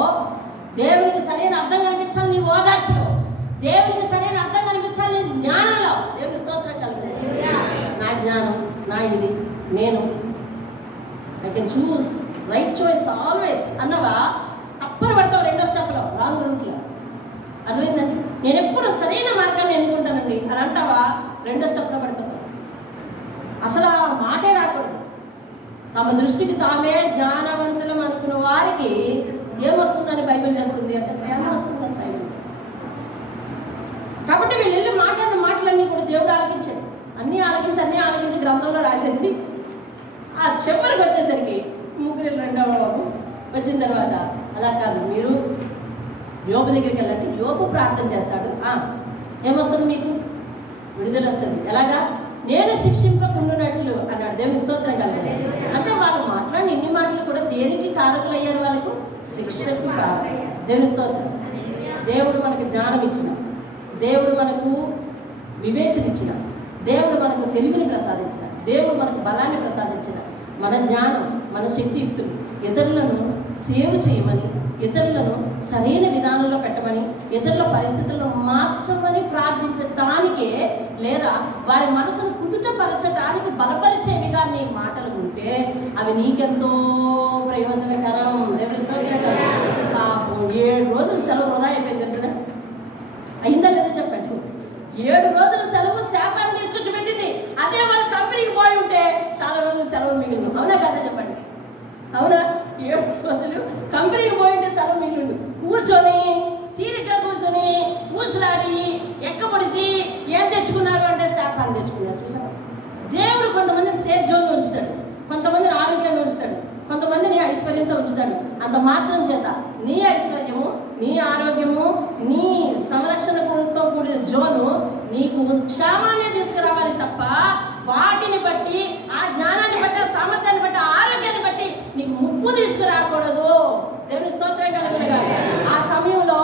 దేవునికి సరైన అర్థం కనిపించాలి. నీ ఓదార్పులో దేవునికి సరైన అర్థం కనిపించాలి. నీ జ్ఞానంలో దేవుని స్తోత్రం కలిగింది. నా జ్ఞానం, నా ఇది, నేను I can choose right choice always అన్నవా తప్పన పడతావు. రెండో స్టెప్లో రాంగ్ రూట్లో అర్థమైందండి. నేను ఎప్పుడు సరైన మార్గాన్ని ఎన్నుకుంటానండి అని అంటావా, రెండో స్టెప్లో పడిపోతావు. అసలు ఆ మాటే రాకూడదు. తమ దృష్టికి తామే జ్ఞానవంతులం అనుకున్న వారికి ఏమొస్తుందని బైబిల్ చెప్తుంది అంటే శ్రమ వస్తుందని బైబిల్. కాబట్టి వీళ్ళు మాట్లాడిన మాటలన్నీ కూడా దేవుడు ఆలకించాడు. అన్నీ ఆలకించి గ్రంథంలో రాసేసి ఆ చివరికి వచ్చేసరికి ముగ్గురు రెండవ బాబు వచ్చిన తర్వాత అలా కాదు, మీరు యోబు దగ్గరికి వెళ్ళండి, యోబు ప్రార్థన చేస్తాడు, ఏమొస్తుంది మీకు విడుదల వస్తుంది. ఎలాగా? నేను శిక్షింపకుండునట్లు అన్నాడు. దేవుని స్తోత్రం కలగాలి. అంటే వాళ్ళు మాట్లాడిన ఇన్ని మాటలు కూడా దేనికి కారకులు అయ్యారు? వాళ్ళకు శిక్షకు కారణం. దేవుని స్తోత్రం. దేవుడు మనకు జ్ఞానం ఇచ్చిన, దేవుడు మనకు వివేచన ఇచ్చిన, దేవుడు మనకు తెలివిని ప్రసాదించిన, దేవుడు మనకు బలాన్ని ప్రసాదించిన, మన జ్ఞానం, మన శక్తియుక్తులు ఇతరులను సేవ్ చేయమని, ఇతరులను సరైన విధానంలో పెట్టమని, ఇతరుల పరిస్థితులను మార్చమని ప్రార్థించటానికే, లేదా వారి మనసును కుదుటపరచడానికి బలపరిచేవిగా నీ మాటలు ఉంటే అవి నీకెంతో ప్రయోజనకరం. దేవుని స్తోత్రం. 7 రోజులు సెలవు వృధా అయిపోయింది తెలుసునా? అయిందా లేదా చెప్పండి. 7 రోజుల సెలవు శాపాన్ని తీసుకొచ్చి పెట్టింది. అదే వాళ్ళు కంపెనీకి పోయి ఉంటే చాలా రోజులు సెలవు మిగిలింది. అవునా కదా చెప్పండి? అవునా? 7 రోజులు కంపెనీకి పోయి ఉంటే సెలవు మిగిలిండు. కూర్చొని తీరిగ్గా కూర్చొని కూసులాడి ఎక్కబడిచి ఏం తెచ్చుకున్నారు అంటే శాపాన్ని తెచ్చుకున్నారు. చూసారా? దేవుడు కొంతమందిని సేఫ్ జోన్లో ఉంచుతాడు, కొంతమందిని ఆరోగ్యంగా ఉంచుతాడు, కొంతమందిని ఐశ్వర్యంతో ఉంచుతాడు. అంత మాత్రం చేత నీ ఐశ్వర్యము, నీ ఆరోగ్యము, నీ సంరక్షణతో కూడిన జోను నీకు క్షేమాన్ని తీసుకురావాలి తప్ప వాటిని బట్టి, ఆ జ్ఞానాన్ని బట్టి, ఆ సామర్థ్యాన్ని బట్టి, ఆ ఆరోగ్యాన్ని బట్టి నీకు ముప్పు తీసుకురాకూడదు. దేవుని స్తోత్రం కలుగునుగా. ఆ సమయంలో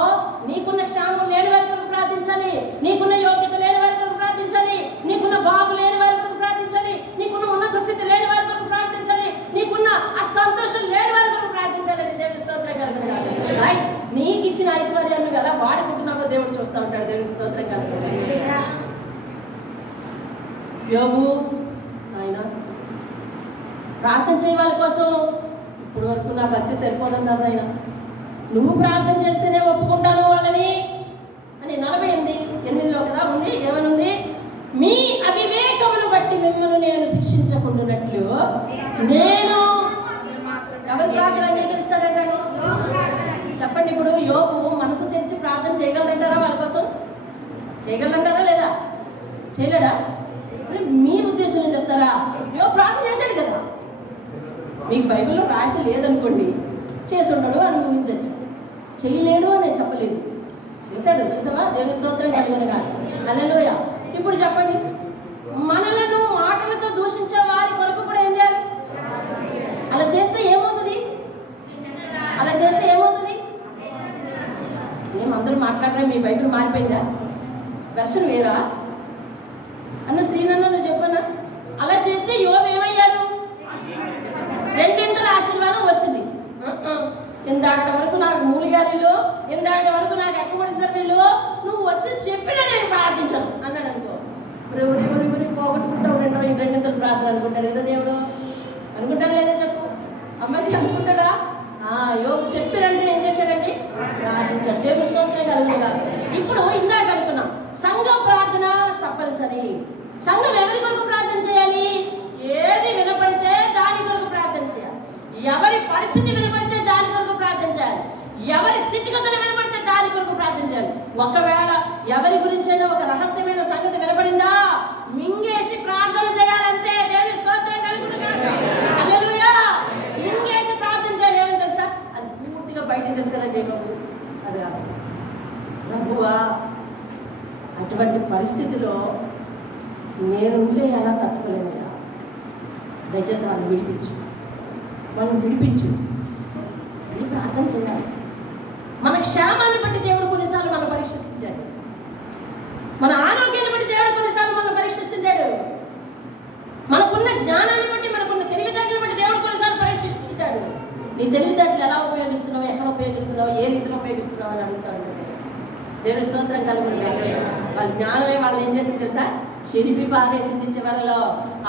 నీకున్న క్షేమం లేని వారి కొరకు ప్రార్థించాలి, నీకున్న యోగ్యత లేని వారి కొరకు ప్రార్థించాలి, నీకున్న బాగు లేని వారి కొరకు ప్రార్థించాలి, నీకున్న ఉన్నత స్థితి లేని వారి కొరకు ప్రార్థించాలి, నీకున్న ఆ సంతోషం లేని వారి కొరకు ప్రార్థించాలని దేవుని స్తోత్రం కలుగునుగా. రైట్? నీకు ఇచ్చిన ఐశ్వర్యాన్ని కదా వాడుకుంటున్నావో దేవుడు చూస్తూ ఉంటాడు. దేవుని స్తోత్రం కలుగునుగా. యోబు ఆయన ప్రార్థన చేయ వాళ్ళ కోసం ఇప్పుడు వరకు నా భక్తి సరిపోదన్నారు ఆయన. నువ్వు ప్రార్థన చేస్తేనే ఒప్పుకుంటాను వాళ్ళని అని 48:8 కదా ఉంది. ఏమనుంది? మీ అవివేకమును బట్టి మిమ్మల్ని నేను శిక్షించకుండానట్లు నేను ఎవరి ప్రార్థన అంగీకరిస్తాడంట? చెప్పండి. ఇప్పుడు యోబు మనసు తెరిచి ప్రార్థన చేయగలరంటారా? వాళ్ళ కోసం చేయగలరంటారా లేదా? చేయలేడా? మీ ఉద్దేశంలో చెప్తారా? యోబు ప్రార్థన చేశాడు కదా. మీకు బైబిల్లో రాసి లేదనుకోండి, చేసి ఉండడు అని ఊహించచ్చు. చేయలేడు అని చెప్పలేదు, చేశాడు. చూసావా? దేవుని స్తోత్రం కలుగునుగా. హల్లెలూయా. ఇప్పుడు చెప్పండి, మనలను మాటలతో దూషించే వారి కొరకు కూడా ఏం చేయాలి? అలా చేస్తే ఏమవుతుంది? అలా చేస్తే ఏమవుతుంది? మేమందరూ మాట్లాడరా? మీ బైబిల్ మారిపోయిందా? వెర్షన్ వేరా అన్న శ్రీనన్న నువ్వు చెప్పనా? అలా చేస్తే యోబు ఏమయ్యాడు? 2 ఆశీర్వాదం వచ్చింది. ఇందాకటి వరకు నాకు మూలిగారిలో, ఇందాకటి వరకు నాకు ఎక్కబడిసరిలో నువ్వు వచ్చి చెప్పినా నేను ప్రార్థించను అన్నాడు అనుకో. ఎవరి పోగొట్టుకుంటావు 2 ప్రార్థన అనుకుంటాడు ఏదో దేవుడు అనుకుంటాడు లేదా? చెప్పు అమ్మాయి అనుకుంటాడా? యోబు చెప్పినంటే ఏం చేశాడండి? ప్రార్థించాడు. దేవుని స్తోత్రం కలుగునుగా. ఇప్పుడు ఇందాక అనుకున్నాం సంఘం ప్రార్థన తప్పనిసరి. సంఘం ఎవరి కొరకు ప్రార్థన చేయాలి? ఏది వినపడితే దాని కొరకు ప్రార్థన చేయాలి. ఎవరి పరిస్థితి వినపడితే దాని కొరకు ప్రార్థన చేయాలి. ఎవరి స్థితిగతులు వినపడితే దాని కొరకు ప్రార్థన చేయాలి. ఒకవేళ ఎవరి గురించైనా ఒక రహస్యమైన సంగతి వినపడిందా మింగేసి ప్రార్థన చేయాలంటే. దేవుని స్తోత్రం కలుగునుగా. హల్లెలూయా. మింగేసి ప్రార్థన చేయాలి. ఏమని తెలుసా? అది పూర్తిగా బయటకు తెలిసేలా చేయకూడదు. అది ప్రభువా అటువంటి పరిస్థితిలో నేనుండే ఎలా తట్టుకోలేమయ్యా, దయచేసి వాళ్ళని విడిపించు, వాళ్ళని విడిపించు అని ప్రార్థన చేయాలి. మన క్షేమాన్ని బట్టి దేవుడు కొన్నిసార్లు మనం పరీక్షిస్తుంటాడు. మన ఆరోగ్యాన్ని బట్టి దేవుడు కొన్నిసార్లు మనం పరీక్షిస్తుంటాడు. మనకున్న జ్ఞానాన్ని బట్టి, మనకున్న తెలివితేటలను బట్టి దేవుడు కొన్నిసార్లు పరీక్షిస్తుంటాడు. నీ తెలివితేటలు ఎలా ఉపయోగిస్తున్నావు, ఎక్కడ ఉపయోగిస్తున్నావు, ఏ రీతిలో ఉపయోగిస్తున్నావు అని అడుగుతాడు. దేవుని స్తోత్రం కలుగునుగా. వాళ్ళ జ్ఞానమే వాళ్ళు ఏం చేసింది తెలుసా? చెరిపి పారేసింది. చివరిలో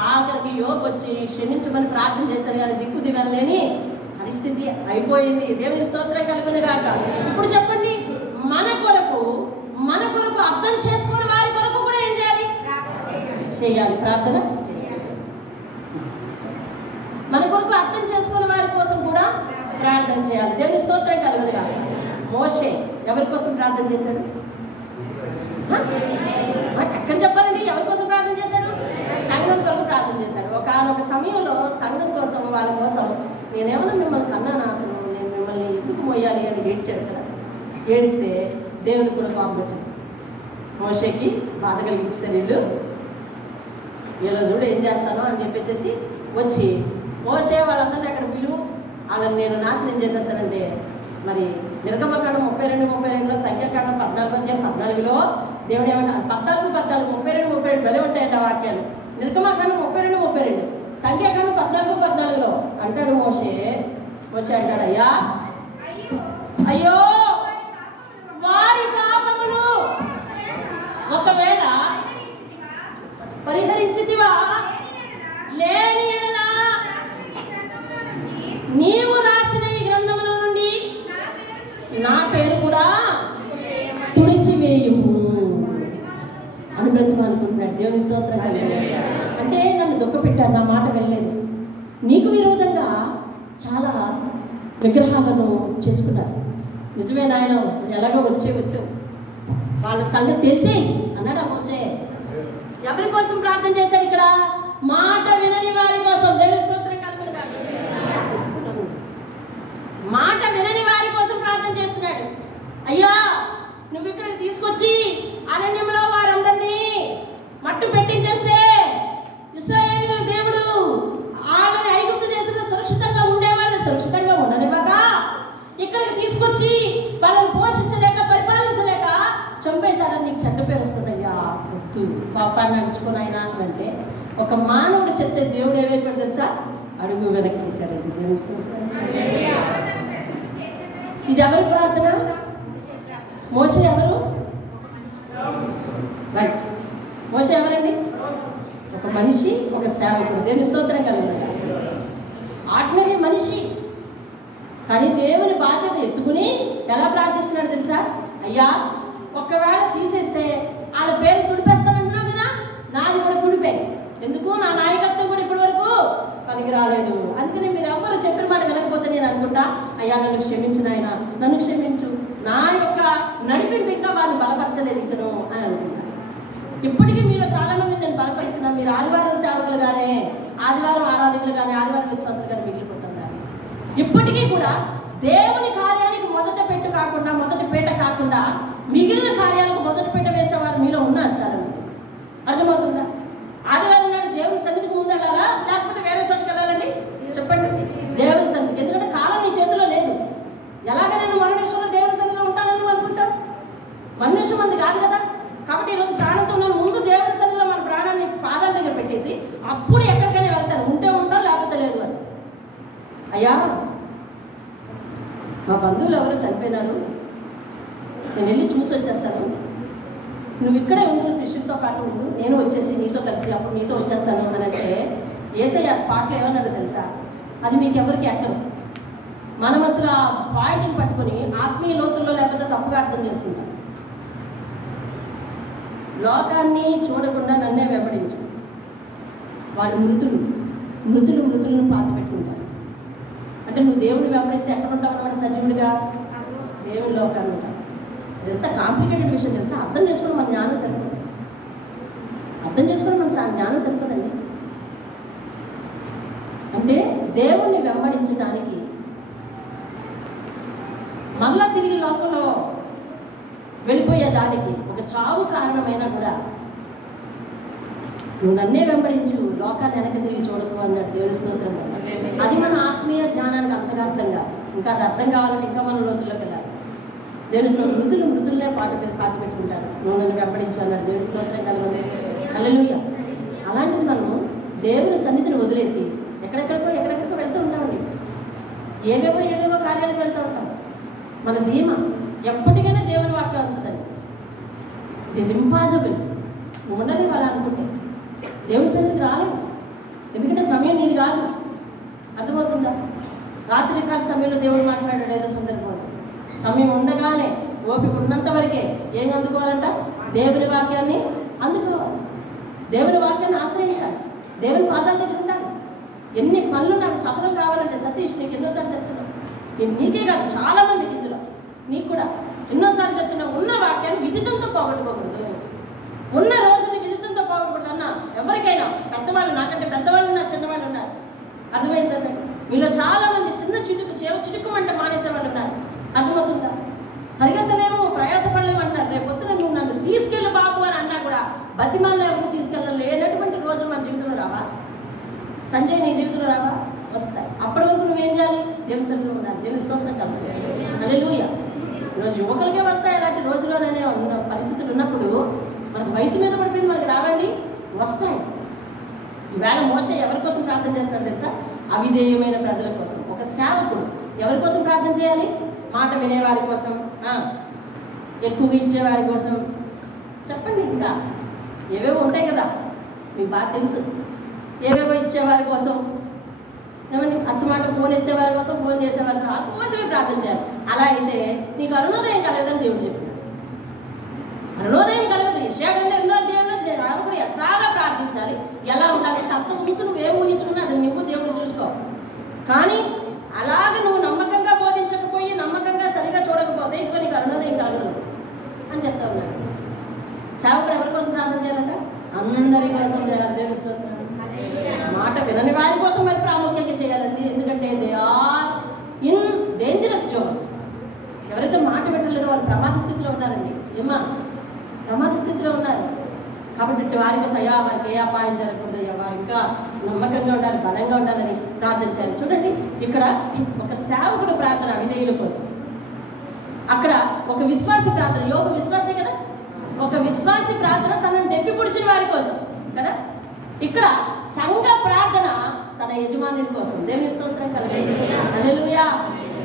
ఆఖరికి యోబు వచ్చి క్షమించమని ప్రార్థన చేస్తారు కానీ దిక్కు దిగలేని పరిస్థితి అయిపోయింది. దేవుని స్తోత్రం కలుగునుగాక. ఇప్పుడు చెప్పండి, మన కొరకు అర్థం చేసుకున్న వారి కొరకు కూడా ఏం చేయాలి? చేయాలి, ప్రార్థన. మన కొరకు అర్థం చేసుకునే వారి కోసం కూడా ప్రార్థన చేయాలి. దేవుని స్తోత్రం కలుగునుగా. మోషే ఎవరి కోసం ప్రార్థన చేశాడు? ఎక్కడ చెప్పాలండి? ఎవరి కోసం ప్రార్థన చేశాడు? సంఘం కొరకు ప్రార్థన చేశాడు. ఒక సమయంలో సంఘం కోసం, వాళ్ళ కోసం నేనేమన్నా మిమ్మల్ని కన్నాను, అసలు నేను మిమ్మల్ని ఎందుకు మోయాలి అని ఏడ్చాడు కదా. ఏడిస్తే దేవుడు కూడా కోపం వచ్చింది. మోషేకి బాధ కలిగించారు. వీళ్ళు చూడు ఏం చేస్తానో అని చెప్పేసి వచ్చి మోషే వాళ్ళందరినీ అక్కడ పిలువు, వాళ్ళని నేను నాశనం చేసేస్తానంటే, మరి నిర్గమకాండం 32:32లో, సంఖ్యాకాండం 14:14లో దేవుడు ఏమంటారు? 14:14, 32:32 భలే ఉంటాయండి ఆ వాక్యాలు. నిర్గమకాండం 32:32, సంఖ్యాకాండం 14:14లో అంటాడు మోషే అంటాడు, అయ్యో వారి పాపములు ఒకవేళ పరిహరించితివా, లేని ఎడల నీవు రాసిన ఈ గ్రంథములో నుండి నా పేరు కూడా తుడిచివేయుము అని బ్రతిమానుకుంటున్నాడు. దేవుని స్తోత్రం. అంటే నన్ను దుఃఖపెట్టారు, నా మాట వెళ్ళలేదు. నీకు విరోధంగా చాలా విగ్రహాలను చేసుకున్నారు. నిజమే నాయన, ఎలాగో వచ్చావు వాళ్ళ సంగతి తెలిసేయి అన్నాడు మోషే. ఎవరి కోసం ప్రార్థన చేశాడు ఇక్కడ? మాట వినని వారి కోసం. దేవుని స్తోత్రం కలుగునుగా. మాట వినని వారి కోసం ప్రార్థన చేస్తున్నాడు. అయ్యా నువ్వు ఇక్కడికి తీసుకొచ్చి అరణ్యంలో వారందరినీ మట్టు పెట్టించేస్తే ఇశ్రాయేలు దేవుడు వాళ్ళని ఐగుప్తు దేశంలో సురక్షితంగా ఉండేవాళ్ళని సురక్షితంగా ఉండనివ్వక ఇక్కడికి తీసుకొచ్చి వాళ్ళని పోషించలేక, పరిపాలించలేక చంపేశారని నీకు చెడ్డ పేరు వస్తుందయ్యా, వద్దు, పాపాన్ని నడుచుకుని ఆయన అంటే ఒక మానవుడు చెప్తే దేవుడు ఏమైపోయాడు తెలుసా? అడుగు వెనక్కేశాడు. ఇది ఎవరి ప్రార్థన? మోషే ఎవరు? రైట్, మోషే ఎవరండి? ఒక మనిషి, ఒక సేవకుడు. దేవుని స్తోత్రం కలుగుతుంది. ఆర్డినరీ మనిషి, కానీ దేవుని బాధ్యత ఎత్తుకుని ఎలా ప్రార్థిస్తున్నాడు తెలుసా? అయ్యా ఒక్కవేళ తీసేస్తే వాళ్ళ పేరు తుడిపేస్తానంటున్నావు కదా, నాది కూడా తుడిపే. ఎందుకు? నా నాయకత్వం కూడా ఇప్పటి వరకు పనికి రాలేదు. అందుకని మీరు ఎవరు చెప్పిన మాట వినకపోతే నేను అనుకుంటా, అయ్యా నన్ను క్షమించు నాయన, నన్ను క్షమించు, నా యొక్క నడిపింపు ఇంకా వాళ్ళు బలపరచలేదు ఇతను అని అనుకుంటా. ఇప్పటికీ మీలో చాలా మంది నేను బలపరుస్తున్నా. మీరు ఆదివారం సేవకులుగానే, ఆదివారం ఆరాధకులుగానే, ఆదివారం విశ్వాసులుగానే మిగిలిపోతున్నారు. ఇప్పటికీ కూడా దేవుని కార్యానికి మొదట పెట్టు కాకుండా, మొదటి పీట కాకుండా మిగిలిన కార్యాలకు మొదటి పీట వేసేవారు మీలో ఉన్నారు చాలా మంది. అర్థమవుతుందా? ఆదివారం నాడు దేవుని సన్నిధికి ముందు వెళ్ళాలా, లేకపోతే వేరే చోటుకి వెళ్ళాలండి? చెప్పండి. దేవుని సన్నిధికి. ఎందుకంటే కాలం నీ చేతిలో లేదు. ఎలాగ నేను మరో నిమిషంలో దేవుని సన్నిధిలో ఉంటానని అనుకుంటాం? మన నిమిషం మంది కాదు కదా. కాబట్టి ఈరోజు ప్రాణంతో ముందు దేవుని సన్నిధిలో మన ప్రాణాన్ని పాదాల దగ్గర పెట్టేసి అప్పుడు ఎక్కడికైనా వెళ్తాను. ఉంటే ఉంటాం, లేకపోతే లేదు అని. అయ్యా మా బంధువులు ఎవరు చనిపోయినారు, నేను వెళ్ళి చూసి వచ్చేస్తాను, నువ్వు ఇక్కడే ఉండు, శిష్యులతో పాటు ఉండు, నేను వచ్చేసి నీతో కలిసి అప్పుడు నీతో వచ్చేస్తాను అని అంటే యేసయ్య ఆ స్పాట్లో ఏమన్నాడు తెలుసా? అది మీకు ఎవరికి ఎక్కదు. మనం అసలు ఆ పాయింట్ని పట్టుకుని ఆత్మీయ లోతుల్లో లేకపోతే తప్పుగా అర్థం చేసుకుంటాం. లోకాన్ని చూడకుండా నన్నే వెంబడించు. వాళ్ళు మృతులను పాత పెట్టుకుంటారు. అంటే నువ్వు దేవుడిని వెంబడిస్తే ఎక్కడ ఉంటావు అన్నమాట? సజీవుడిగా దేవుని లోకాన్ని ఉంటావు. ఎంత కాంప్లికేటెడ్ విషయం తెలుసా? అర్థం చేసుకోవడం మన జ్ఞానం సరిపోదు. అర్థం చేసుకోవడం మన జ్ఞానం సరిపోదండి. అంటే దేవుణ్ణి వెంబడించడానికి మళ్ళా తిరిగి లోకంలో వెళ్ళిపోయేదానికి ఒక చావు కారణమైనా కూడా నువ్వు నన్నే వెంబడించు, లోకాన్ని వెనక తిరిగి చూడకు అన్నాడు దేవుని స్తోత్రంగా. అది మన ఆత్మీయ జ్ఞానానికి అంతరార్థంగా. ఇంకా అది అర్థం కావాలంటే ఇంకా మన లోతుల్లోకి వెళ్ళాలి. దేవుని స్తోత్రం. మృతులనే పాతి పెట్టుకుంటారు. నువ్వు నన్ను వెంబడించు అన్నాడు దేవుని స్తోత్రం కలుగుతుంది. హల్లెలూయా. అలాంటిది మనం దేవుని సన్నిధిని వదిలేసి ఎక్కడెక్కడికో వెళ్తూ ఉంటామండి. ఏవేవో కార్యాలకు వెళ్తూ ఉంటాం. మన ధీమా ఎప్పటికైనా దేవుని వాక్యం అవుతుందని. It is impossible. నువ్వు ఉన్నది వాళ్ళు అనుకుంటే దేవుని సన్నిధికి రాలేవు. ఎందుకంటే సమయం నీది కాదు. అర్థమవుతుందా? రాత్రికాల సమయంలో దేవుడు మాట్లాడాడు ఏదో సందర్భంలో. సమయం ఉండగానే ఓపిక ఉన్నంత వరకే ఏం అందుకోవాలంట? దేవుని వాక్యాన్ని అందుకోవాలి. దేవుని వాక్యాన్ని ఆశ్రయించాలి. దేవుని పాదాల దగ్గర ఉండాలి. ఎన్ని పనులు నాకు సఫలం కావాలంటే సతీష్ నీకు ఎన్నోసార్లు చెప్తున్నావు, నీకే కాదు చాలా మందికి ఇందులో నీకు కూడా ఎన్నోసార్లు చెప్తున్నావు, ఉన్న వాక్యాన్ని విదితంతో పోగొట్టుకోకూడదు, ఉన్న రోజుని విదితంతో పోగొట్టుకోకూడదు అన్న. ఎవరికైనా పెద్దవాళ్ళు, నాకంటే పెద్దవాళ్ళు ఉన్నారు, చిన్నవాళ్ళు ఉన్నారు, అర్థమైందండి. మీలో చాలా మంది చిన్న చిటుకు అంటే మానేసే వాళ్ళు ఉన్నారు, అర్థమవుతుందా? పరిగెత్తలేము, ప్రయాసపడలేము అంటారు. రేపు పొద్దున నువ్వు నన్ను తీసుకెళ్ళు బాబు అని అన్నా కూడా బతిమాలను ఎవరు తీసుకెళ్ళలేనటువంటి రోజులు మన జీవితంలో రావా? సంజయ్ నీ జీవితంలో రావా? వస్తాయి. అప్పటి వరకు నువ్వేం చేయాలి? దేవుని ఉండాలి. దేవుని స్తోత్రం కలగాలి. హల్లెలూయా. ఈరోజు యువకులకే వస్తాయి అలాంటి రోజుల్లోనే ఉన్న పరిస్థితులు ఉన్నప్పుడు మనకు వయసు మీద పడిపోయింది, మనకి రావండి, వస్తాయి. ఈవేళ మోషే ఎవరి కోసం ప్రార్థన చేస్తాడు తెలుసా? అవిధేయమైన ప్రజల కోసం. ఒక సేవకుడు ఎవరి కోసం ప్రార్థన చేయాలి? మాట వినేవారి కోసం, ఎక్కువగా ఇచ్చేవారి కోసం. చెప్పండి, ఇంకా ఏవేవో ఉంటాయి కదా, మీకు బాగా తెలుసు. ఏవేవో ఇచ్చేవారి కోసం, ఏమండి, అస్తమాట ఫోన్ ఎత్తేవారి కోసం, ఫోన్ చేసేవారి కోసమే ప్రార్థన చేయాలి. అలా అయితే నీకు అరుణోదయం కలగదని దేవుడు చెప్పాడు. అరుణోదయం కలగదు. యెషయా ఎన్నో అధ్యాయంలో కూడా ఎట్లాగా ప్రార్థించాలి, ఎలా ఉండాలి, తత్వం గురించి నువ్వేం ఊహించుకున్నా అది నువ్వు దేవుడు చూసుకో. కానీ అలాగే నువ్వు నమ్మకంగా బోధించకపోయి, నమ్మకంగా సరిగా చూడకపోతే ఇదిగో నీకు అరుణోదయం కలగదు అని చెప్తా ఉన్నాడు. సేవకుడు ఎవరి కోసం ప్రార్థన చేయాలంట? అందరి కోసం చేయాలి. దేవుడు మాట వినని వారి కోసం మరి ప్రాముఖ్యంగా చేయాలండి. ఎందుకంటే they are in dangerous zone. ఎవరైతే మాట పెట్టలేదో వాళ్ళు ప్రమాద స్థితిలో ఉన్నారండి. ఏమా ప్రమాద స్థితిలో ఉన్నారు. కాబట్టి వారి కోసం అయ్యా వారికి ఏ అపాయం జరగకూడదు, అయ్యా వారు ఇంకా నమ్మకంగా ఉండాలి, బలంగా ఉండాలని ప్రార్థన చేయాలి. చూడండి, ఇక్కడ ఒక సేవకుడు ప్రార్థన అవిధేయుల కోసం, అక్కడ ఒక విశ్వాసి ప్రార్థన. యోగు విశ్వాసే కదా, ఒక విశ్వాసి ప్రార్థన తనని దెప్పి పుడిచిన వారి కోసం కదా. ఇక్కడ సంఘ ప్రార్థన తన యజమానుడి కోసం. దేవుని స్తోత్రం కలగాలి. హల్లెలూయా.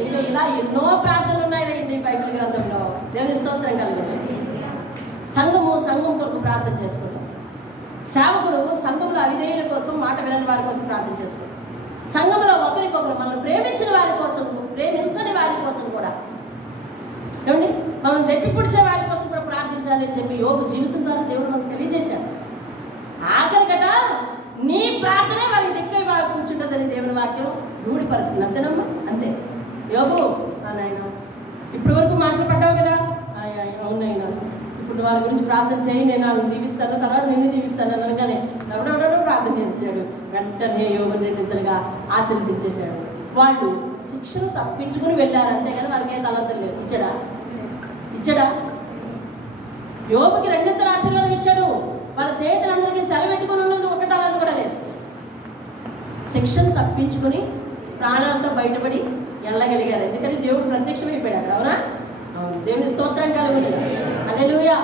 ఇంకా ఇలా ఎన్నో ప్రార్థనలు ఉన్నాయి బైబిల్ గ్రంథంలో. దేవుని స్తోత్రం కలగాలి. సంఘం కొరకు ప్రార్థన చేసుకుంటాం. సేవకుడు సంఘంలో అవిధేయుల కోసం, మాట వినని వారి కోసం ప్రార్థన చేసుకుంటాం. సంఘంలో ఒకరికొకరు మనల్ని ప్రేమించిన వారి కోసం, ప్రేమించని వారి కోసం కూడా, ఏమండి, మనం దెప్పి పుడిచే వారి కోసం కూడా ప్రార్థించాలి అని చెప్పి యోగు జీవితం ద్వారా దేవుడు మనకు తెలియజేశాడు. ఆఖరికట నీ ప్రార్థనే వారికి దిక్కై బాగా కూర్చుంటుందని దేవుని వాక్యం రూఢిపరుస్తుంది. అంతేనమ్మా? అంతే. యోగు నాయన ఇప్పటి వరకు మాటలు పడ్డావు కదా, అవునైనా ఇప్పుడు వాళ్ళ గురించి ప్రార్థన చేయి, నేను వాళ్ళని దీవిస్తాను, తర్వాత నిన్ను దీవిస్తాను అనగానే ఎవడెవడో ప్రార్థన చేసేసాడు. వెంటనే యోగుని నింతలుగా ఆశీర్వదించేశాడు. వాళ్ళు శిక్షను తప్పించుకుని వెళ్ళారు, అంతేగాని వాళ్ళకి ఏ తలంతలు లేదు. ఇచ్చాడా? యోగుకి రెండింతల ఆశీర్వాదం ఇచ్చాడు. వాళ్ళ స్నేహితులందరికీ సెలవెట్టుకుని ఉన్నది ఒక తలంత కూడా లేదు. శిక్షను తప్పించుకుని ప్రాణాలతో బయటపడి వెళ్ళగలిగారు. ఎందుకని దేవుడు ప్రత్యక్షమైపోయాడు అక్కడ. అవునా? అవును. దేవుని స్తోత్రం కలుగుని. హల్లెలూయా.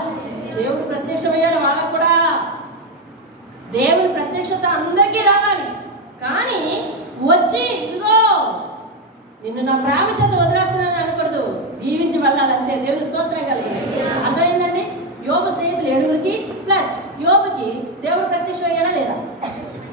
దేవుడు ప్రత్యక్షమయ్యాడు వాళ్ళకు కూడా. దేవుని ప్రత్యక్షత అందరికీ రావాలి. కానీ వచ్చి ఇదిగో నిన్ను నా ప్రేమ చేత వదిలేస్తున్నానని అనకూడదు, దీవించి వెళ్ళాలి అంతే. దేవుని స్తోత్రం కలిగింది. అర్థమైందండి? యోబు స్నేహితులు 7 ప్లస్ యోబుకి దేవుడు ప్రత్యక్షం అయ్యాడా లేదా?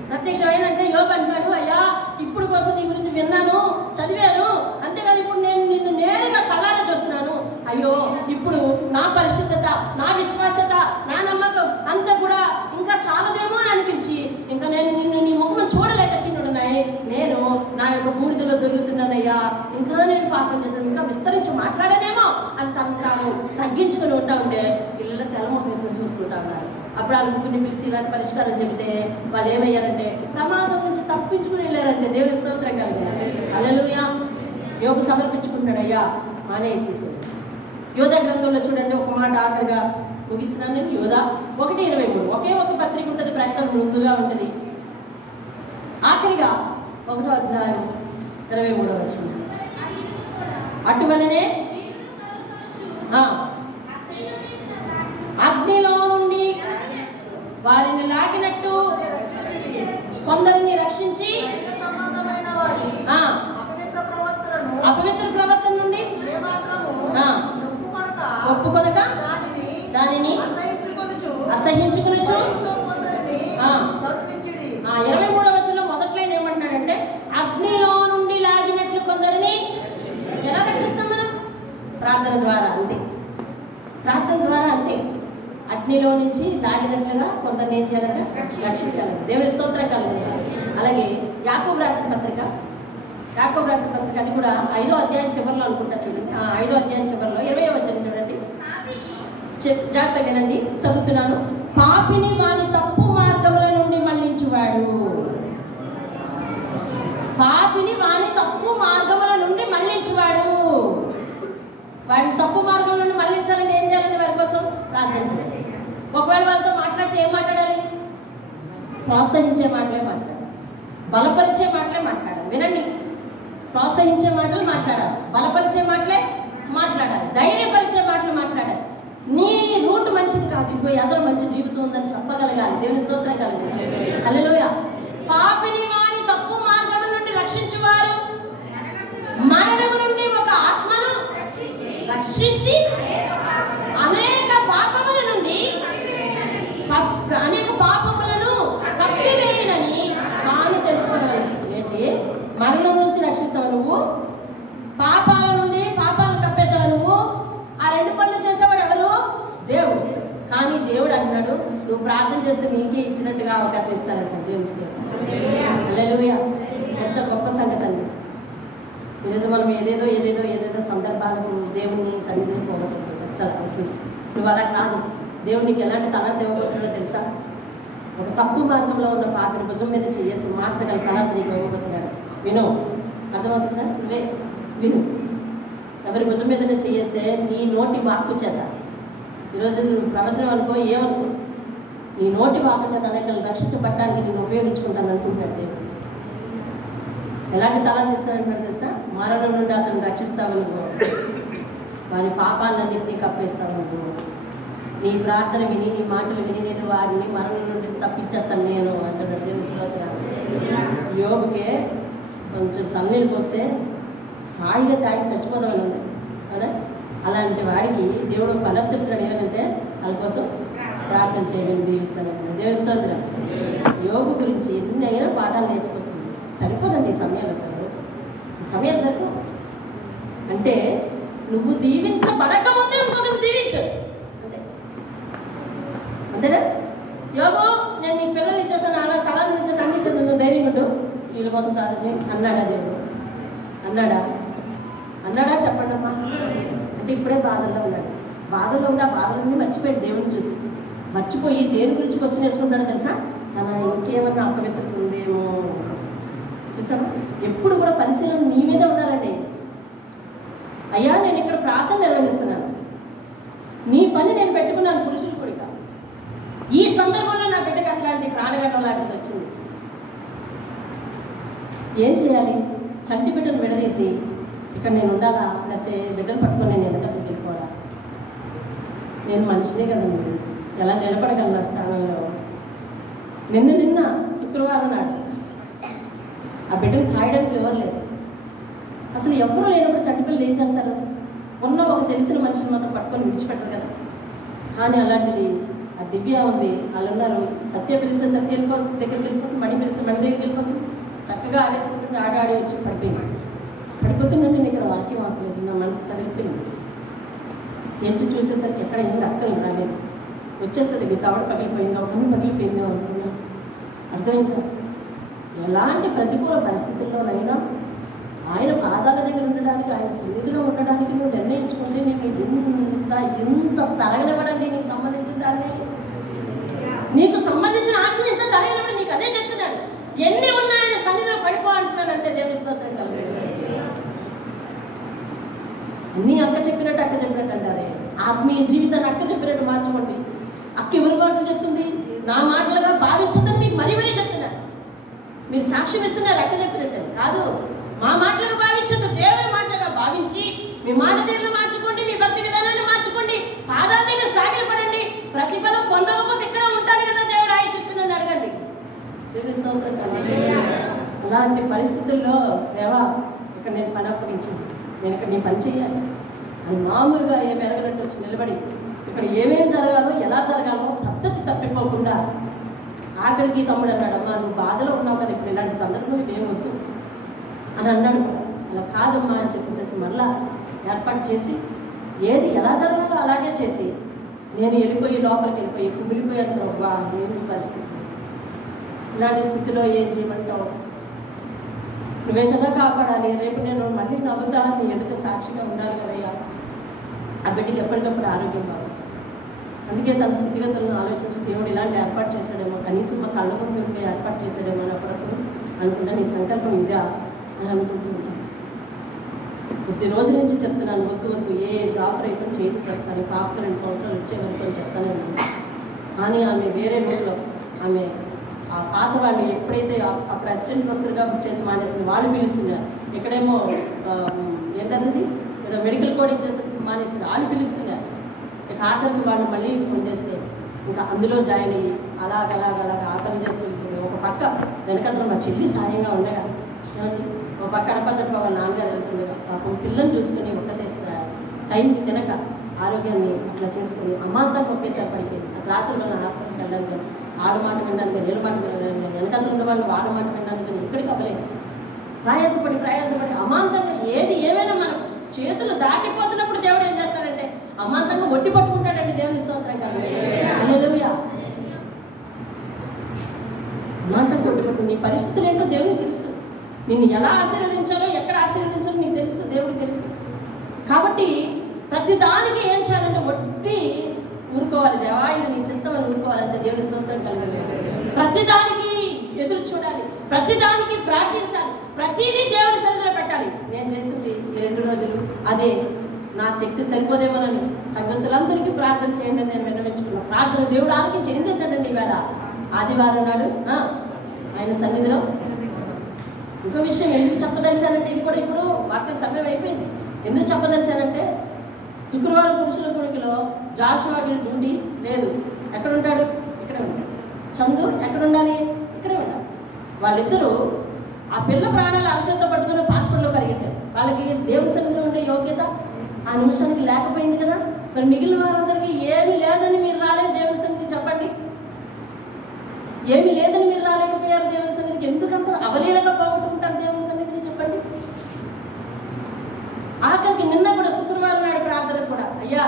ప్రత్యక్షం అయినంటే యోబు అంటున్నాడు, అయ్యా ఇప్పుడు కోసం నీ గురించి విన్నాను, చదివాను, అంతేగాని ఇప్పుడు నేను నిన్ను నేరుగా కళ్ళారా చూస్తున్నాను. అయ్యో ఇప్పుడు నా పరిశుద్ధత, నా విశ్వాసత, నా నమ్మకం అంతా కూడా ఇంకా చాలదేమో అని అనిపించి ఇంకా నేను నిన్ను నీ ముఖం చూడలేక కిన్నుడున్నాయి. నేను నా యొక్క బూడిదలో దొరుకుతున్నానయ్యా, ఇంకా నేను పాపం చేశాను, ఇంకా విస్తరించి మాట్లాడానేమో అని తాను తగ్గించుకుని ఉంటా ఉంటే పిల్లల తెల్లముఖం వేసుకొని చూసుకుంటా ఉన్నారు. అప్పుడు వాళ్ళ ముగ్గురిని పిలిచి ఇలాంటి పరిష్కారం చెబితే వాళ్ళు ఏమయ్యారంటే ప్రమాదం నుంచి తప్పించుకుని వెళ్ళారంటే. దేవుని స్తోత్రం కలిగారు. హల్లెలూయా. యోబు సమర్పించుకుంటాడు, అయ్యా మానే తీసేది. యోధా గ్రంథంలో చూడండి, ఒక మాట ఆఖరిగా ముగిస్తున్నాను నేను. యోధా 1:23 ఒకే ఒక పత్రిక ఉంటుంది, ప్రకటన ముందుగా ఉంటుంది. ఆఖరిగా 1వ అధ్యాయం 23వ వచనం. అటువలనే అగ్నిలో నుండి వారిని లాగినట్టు కొందరిని రక్షించి అపవిత్ర ప్రవర్తన నుండి ఒప్పుకొనక దానిని అసహించుకొనుచు. 23వ వచనంలో మొదట్లో ఏమంటున్నాడంటే అగ్నిలో నుండి లాగినట్లు కొందరిని ఎలా రక్షిస్తాం మనం? ప్రార్థన ద్వారా. అంతే, ప్రార్థన ద్వారా. అంతే. అగ్ని అగ్నిలో నుంచి లాగినట్లుగా కొందరు ఏం చేయాలంటే రక్షించాలంట. దేవుని స్తోత్రం కలుగుతుంది. అలాగే యాకోబు రాసిన పత్రిక అది కూడా 5వ అధ్యాయం చివరిలో అనుకుంటా చూడండి. 5వ అధ్యాయం చివరిలో 20వ వచనం చూడండి. జాగ్రత్త వినండి, చదువుతున్నాను. పాపిని వాని తప్పు మార్గముల నుండి మళ్లించువాడు. పాపిని వాని తప్పు మార్గముల నుండి మళ్లించువాడు. వాడిని తప్పు మార్గం నుండి మళ్లించాలని ఏం చేయాలంటే వారి కోసం ప్రార్థించాలి. ఒకవేళ వాళ్ళతో మాట్లాడితే ఏం మాట్లాడాలి? ప్రోత్సహించే మాటలే మాట్లాడాలి, బలపరిచే మాటలే మాట్లాడాలి. వినండి, ప్రోత్సహించే మాటలు మాట్లాడాలి, బలపరిచే మాటలే మాట్లాడాలి, ధైర్యపరిచే మాటలు మాట్లాడాలి. నీ రూట్ మంచిది కాదు, ఇదిగో ఎదరు మంచి జీవితం ఉందని చెప్పగలగాలి. దేవుని స్తోత్రం కలగాలి. హల్లెలూయా. పాపిని వారి తప్పు మార్గం నుండి రక్షించువారు మరణము నుండి ఒక ఆత్మను రక్షించి అనేక పాపములను కప్పివేయనని తాను తెలుసుకోవాలి. ఏంటి? మరణం నుంచి రక్షిస్తావు నువ్వు, పాపాలను కప్పేస్తావు నువ్వు. ఆ 2 పనులు చేసేవాడు ఎవరు? దేవుడు. కానీ దేవుడు అంటున్నాడు, నువ్వు ప్రార్థన చేస్తే నీకే ఇచ్చినట్టుగా అవకాశం ఇస్తానంట. దేవుడు. హల్లెలూయా. ఎంత గొప్ప సంగతి అండి. ఈరోజు మనం ఏదేదో సందర్భాలకు దేవుని సన్నిధిని పోగొట్టుకుంటుంది. అసలు అవుతుంది. నువ్వు అలా కాదు. దేవుడు నీకు ఎలాంటి తలాంత ఇవ్వబోతున్నాడో తెలుసా? ఒక తప్పు మార్గంలో ఉన్న పాపని భుజం మీద చేసి మార్చగల తలాంత నీకు ఇవ్వబోతున్నాడు. విను, అర్థమవుతుందా? నువ్వే విను. ఎవరి భుజం మీదనే చేస్తే నీ నోటి వాక్కు చేత, ఈరోజు నువ్వు ప్రవచనం అనుకో, ఏమనుకో, నీ నోటి వాక్కు చేత అనేకలు రక్షించబడడానికి నేను ఉపయోగించుకుంటాను అనుకుంటాడు దేవుడు. ఎలాంటి తలాంత ఇస్తానంటాడు తెలుసా? మరణం నుండి అతను రక్షిస్తావు నువ్వు, వారి పాపాలన్నింటినీ కప్పేస్తావు నువ్వు. నీ ప్రార్థన విని, నీ మాటలు విని నేను వారిని మరణం నుండి తప్పించేస్తాను నేను అంటున్నాడు దేవుని స్తోత్రం. యోగుకే కొంచెం సన్నీళ్ళు పోస్తే హాయిగా తాగి చచ్చిపోదామని ఉంది కదా. అలాంటి వాడికి దేవుడు పలక చెప్తున్నాడు ఏమంటే వాళ్ళ కోసం ప్రార్థన చేయడం దీవిస్తానంటున్నాడు. దేవుని స్తోత్రం. యోగు గురించి ఎన్ని అయినా పాఠాలు నేర్చుకొచ్చింది. సరిపోదండి ఈ సమయాలు, సమయాలు సరిపో. అంటే నువ్వు దీవించబడక ముందే ఇంకొకరు దీవించు, అంతేనా? యోగు, నేను నీకు పిల్లలు ఇచ్చేస్తాను, అలా తలాన్ని ఇచ్చేస్తాను, అన్ని ఇచ్చేస్తాను, నువ్వు ధైర్యం ఉండు, వీళ్ళ కోసం ప్రార్థన చేయి అన్నాడా దేవుడు? అన్నాడా చెప్పండి అమ్మా. అంటే ఇప్పుడే బాధల్లో ఉన్నాడు. బాధలో ఉండి ఆ బాధలన్నీ మర్చిపోయాడు. దేవుడిని చూసి మర్చిపోయి దేని గురించి క్వశ్చన్ వేసుకుంటాడో తెలుసా? తన ఇంకేమన్నా అపవిత్రత ఉందేమో. చూసామా? ఎప్పుడు కూడా పరిశీలన నీ మీద ఉండాలండి. అయ్యా, నేను ఇక్కడ ప్రార్థన నిర్వహిస్తున్నాను, నీ పని నేను పెట్టుకున్నాను, పురుషులు కూడా. ఈ సందర్భంలో నా బిడ్డకు అట్లాంటి ప్రాణఘాతం లాంటిది వచ్చింది. ఏం చేయాలి? చంటి బిడ్డను విడదీసి ఇక్కడ నేను ఉండాలా, లేకపోతే బిడ్డను పట్టుకొని నేను వెనకకి వెళ్ళిపోవాలా? నేను మనిషినే కదండి, ఎలా నిలబడగలను స్థానంలో? నిన్న శుక్రవారం నాడు ఆ బిడ్డను కాయడానికి ఎవరు లేదు. అసలు ఎవరు లేనప్పుడు చంటి పిల్లలు ఏం చేస్తారు? ఉన్న ఒక తెలిసిన మనిషిని మాత్రం పట్టుకొని విడిచిపెట్టరు కదా. కానీ అలాంటిది ఆ దివ్య ఉంది, వాళ్ళు ఉన్నారు. సత్య పిలిస్తే సత్య వెళ్ళిపోతుంది, దగ్గరికి వెళ్ళిపోతుంది, మణి పిలిస్తే మణి దగ్గరికి వెళ్ళిపోతుంది, చక్కగా ఆడేసుకుంటుంది. ఆడి వచ్చి పడిపోతుందంటే నేను ఇక్కడ వాక్యం ఆపలేదు, నా మనసు కదిలిపోయింది. ఎంచి చూసేసరికి ఎక్కడ ఏం రక్తం రాలేదు, వచ్చేసరికి తవడ పగిలిపోయిందో, కన్ను పగిలిపోయిందో అనుకున్నా. అర్థమైందా? ఎలాంటి ప్రతికూల పరిస్థితుల్లోనైనా ఆయన పాదాల దగ్గర ఉండడానికి, ఆయన సన్నిధిలో ఉండడానికి నువ్వు నిర్ణయించుకుంటే నీకు ఎంత తరగనివ్వడండి. నీకు సంబంధించిన దాన్ని, నీకు సంబంధించిన ఆశను ఎంత తరగనివ్వడం. నీకు అదే చెప్తున్నాడు, ఎన్ని ఉన్నాయన సన్నిధిలో పడిపో అంటున్నానంటే దేవుని స్తోత్రం కలుగుతుంది. అన్నీ అక్క చెప్పినట్టు అంటారే. ఆత్మీయ జీవితాన్ని అక్క చెప్పినట్టు మార్చుకోండి. అక్క ఎవరి మాటలు చెప్తుంది? నా మాటలుగా భావించడం మీకు మరీ చెప్తున్నారు. మీరు సాక్ష్యం ఇస్తున్నారు అక్క చెప్పినట్టు కాదు. మా మాటలుగా భావించద్దు, దేవుని మాటలుగా భావించి మీ మాట తీరును మార్చుకోండి, మీ భక్తి విధానాన్ని మార్చుకోండి, పాదాల దగ్గర సాగిలపడండి. ప్రతిఫలం పొందకపోతే ఇక్కడ ఉంటాను కదా, దేవుడు ఆయుషిస్తుందని అడగండి. దేవుని స్తోత్రం. అలాంటి పరిస్థితుల్లో దేవా ఇక్కడ నేను పని అప్పగించింది, నేను ఇక్కడ నీ పని చేయాలి అని మామూలుగా ఏమి ఎరగనట్టు వచ్చి నిలబడి ఇక్కడ ఏమేమి జరగాలో, ఎలా జరగాలో పద్ధతి తప్పిపోకుండా ఆఖరికి తమ్ముడు అన్నాడు, అమ్మా నువ్వు బాధలో ఉన్నావు కదా, ఇప్పుడు ఇలాంటి సందర్భం ఇవేమొద్దు అని అన్నాడు. అలా కాదమ్మా అని చెప్పేసి మళ్ళా ఏర్పాటు చేసి ఏది ఎలా జరగాలో అలాగే చేసి నేను వెళ్ళిపోయి లోపలికి వెళ్ళిపోయి కుమిలిపోయాను ప్రభా, నేను పరిస్థితి. ఇలాంటి స్థితిలో ఏం చేయమంటావు? నువ్వే కదా కాపాడాలి. రేపు నేను మళ్ళీ నవ్వుతాను, నీ ఎదుట సాక్షిగా ఉండాలి కదయ్యా. ఆ బిడ్డకి ఎప్పటికప్పుడు ఆరోగ్యం కావాలి. అందుకే తన స్థితిగతులను ఆలోచించి దేవుడు ఇలాంటి ఏర్పాటు చేశాడేమో, కనీసం మా కళ్ళ ముందు ఉంటే ఏర్పాటు చేశాడేమో అని అప్పుడప్పుడు అనుకుంటా. నీ సంకల్పం ఇదా అని అనుకుంటూ ఉంటాను. కొద్ది రోజుల నుంచి చెప్తున్నాను, వద్దు వద్దు, ఏ జాబ్ రైతం చేతికి వస్తాను, పాపకు 2 సంవత్సరాలు వచ్చే వరకు అని చెప్తానే ఉన్నాను. కానీ ఆమె వేరే ఊళ్ళో ఆమె ఆ పాత వాళ్ళు ఎప్పుడైతే అప్పుడు అసిస్టెంట్ ప్రొఫెసర్గా చేసి మానేసింది, వాళ్ళు పిలుస్తున్నారు. ఇక్కడేమో ఏంటన్నది ఏదో మెడికల్ కోడింగ్ చేసి మానేసింది, వాళ్ళు పిలుస్తున్నారు. ఇక ఆఖరికి వాళ్ళు మళ్ళీ ఫోన్ చేస్తే ఇంకా అందులో జాయిన్ అయ్యి అలాగ ఆఖరి చేసుకెళ్ళిపోయి ఒక పక్క వెనకంతా మా చెల్లి సాయంగా ఉండగా, ఏమండి ఒక పక్క అడపదడప వాళ్ళ నాన్నగారు వెళ్తుండగా పాపం పిల్లల్ని చూసుకుని ఒకటే టైంకి తినక ఆరోగ్యాన్ని అట్లా చేసుకుని అమ్మాంతం ఒకేసారి పడిపోయింది. ఆ క్లాసుల్లో హాస్పిటల్కి వెళ్ళడానికి కానీ, ఆడు మాట వినడానికి, నీళ్ళ మాట వినడానికి కానీ, వెనకంతా ఉన్న వాళ్ళు వాళ్ళ మాట వినడానికి కానీ ఎక్కడికి అవ్వలేదు. ప్రయాసపడి అమాంతంగా ఏది ఏమైనా మనం చేతులు దాటిపోతున్నప్పుడు దేవుడు ఏం చేస్తాడంటే అమాంతంగా ఒట్టి పట్టుకుంటాడండి. దేవుని స్తోత్రం కాదు, హల్లెలూయా. అమాంతంగా ఒట్టి పట్టు. నీ పరిస్థితులు ఏంటో దేవునికి తెలుసు. నిన్ను ఎలా ఆశీర్వదించాలో, ఎక్కడ ఆశీర్వదించాలో నీకు తెలుసు, దేవుడికి తెలుసు. కాబట్టి ప్రతి దానికి ఏం చేయాలంటే ఒట్టి ఊరుకోవాలి. దేవా ఇది నీ చిత్తం అని ఊరుకోవాలంటే దేవుని స్తోత్రం కలగాలి. ప్రతిదానికి ఎదురు చూడాలి, ప్రతిదానికి ప్రార్థించాలి, ప్రతిదీ దేవుని సన్నిధిలో పెట్టాలి. నేను చేసింది ఈ 2 రోజులు అదే. నా శక్తి సరిపోదేమోనని సంఘస్థులందరికీ ప్రార్థన చేయండి అని నేను విన్నవించుకున్నాను. ప్రార్థన దేవుడు ఆలకించి ఏం చేశాడండి ఈవేళ ఆదివారం నాడు ఆయన సన్నిధిలో. ఇంకో విషయం ఎందుకు చెప్పదలిచానంటే, ఇది కూడా ఇప్పుడు వాక్యం సమయం అయిపోయింది. ఎందుకు చెప్పదలిచానంటే, శుక్రవారం పురుషుల కొడుకులో జాషువా డ్యూటీ లేదు. ఎక్కడ ఉంటాడు? ఇక్కడే ఉంటాడు. చందు ఎక్కడ ఉండాలి? ఇక్కడే ఉండాలి. వాళ్ళిద్దరూ ఆ పిల్ల ప్రాణాలు అంశంతో పట్టుకుని హాస్పిటల్లో పరిగెట్టారు. వాళ్ళకి దేవుని సన్నిధిలో ఉండే యోగ్యత ఆ నిమిషానికి లేకపోయింది కదా. మరి మిగిలిన వారందరికీ ఏమీ లేదని మీరు రాలేదు దేవుని సన్నిధికి చెప్పండి. ఏమీ లేదని మీరు రాలేకపోయారు దేవుని సన్నిధికి. ఎందుకంత అవలీలగా పోగొట్టుకుంటారు దేవుని సన్నిధిని చెప్పండి. ఆఖరికి నిన్న కూడా శుక్రవారం నాడు ప్రార్థన కూడా, అయ్యా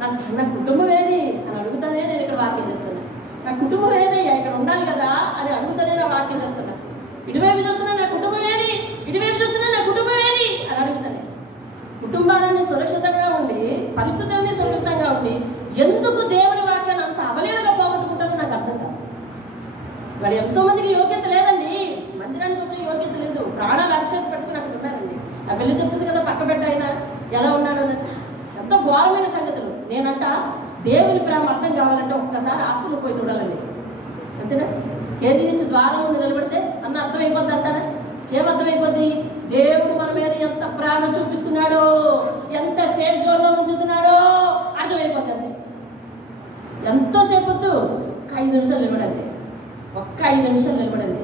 నా కుటుంబం ఏది అని అడుగుతానే నేను ఇక్కడ వాక్యం చెప్తున్నా. నా కుటుంబం ఏదయ్యా, ఇక్కడ ఉండాలి కదా అని అడుగుతానే నా వాక్యం చెప్తున్నా. ఇటువైపు చూస్తున్నా నా కుటుంబం ఏది, ఇటువైపు చూస్తున్నా నా కుటుంబం ఏది అని అడుగుతానే. కుటుంబాలన్నీ సురక్షితంగా ఉండి, పరిస్థితులన్నీ సురక్షితంగా ఉండి, ఎందుకు దేవుని వాక్యాన్ని అంత అవలీలగా పోగొట్టుకుంటారో నాకు అర్థం కాదు. వాడు ఎంతో మందికి యోగ్యత లేదండి, మందిరానికి వచ్చే యోగ్యత లేదు. ప్రాణాలు అరచేతి పెట్టుకుని అక్కడ ఉన్నారండి. ఆ పిల్ల చెప్తుంది కదా పక్క బిడ్డ అయినా ఎలా ఉన్నాడు అన్నట్టు. ఎంతో ఘోరమైన సంగతులు. నేనంట దేవుని ప్రేమ అర్థం కావాలంటే ఒక్కసారి హాస్పిటల్ పోయి చూడాలండి, అంతేనా? కేజీ నుంచి ద్వారం ముందు నిలబడితే అన్న అర్థమైపోద్ది అంటారా? ఏమర్థమైపోద్ది? దేవుడు మన మీద ఎంత ప్రేమ చూపిస్తున్నాడో, ఎంత సేఫ్ జోన్లో ఉంచుతున్నాడో అర్థమైపోతుంది. ఎంతోసేపు వద్దు, ఒక్క 5 నిమిషాలు నిలబడండి, ఒక్క 5 నిమిషాలు నిలబడండి,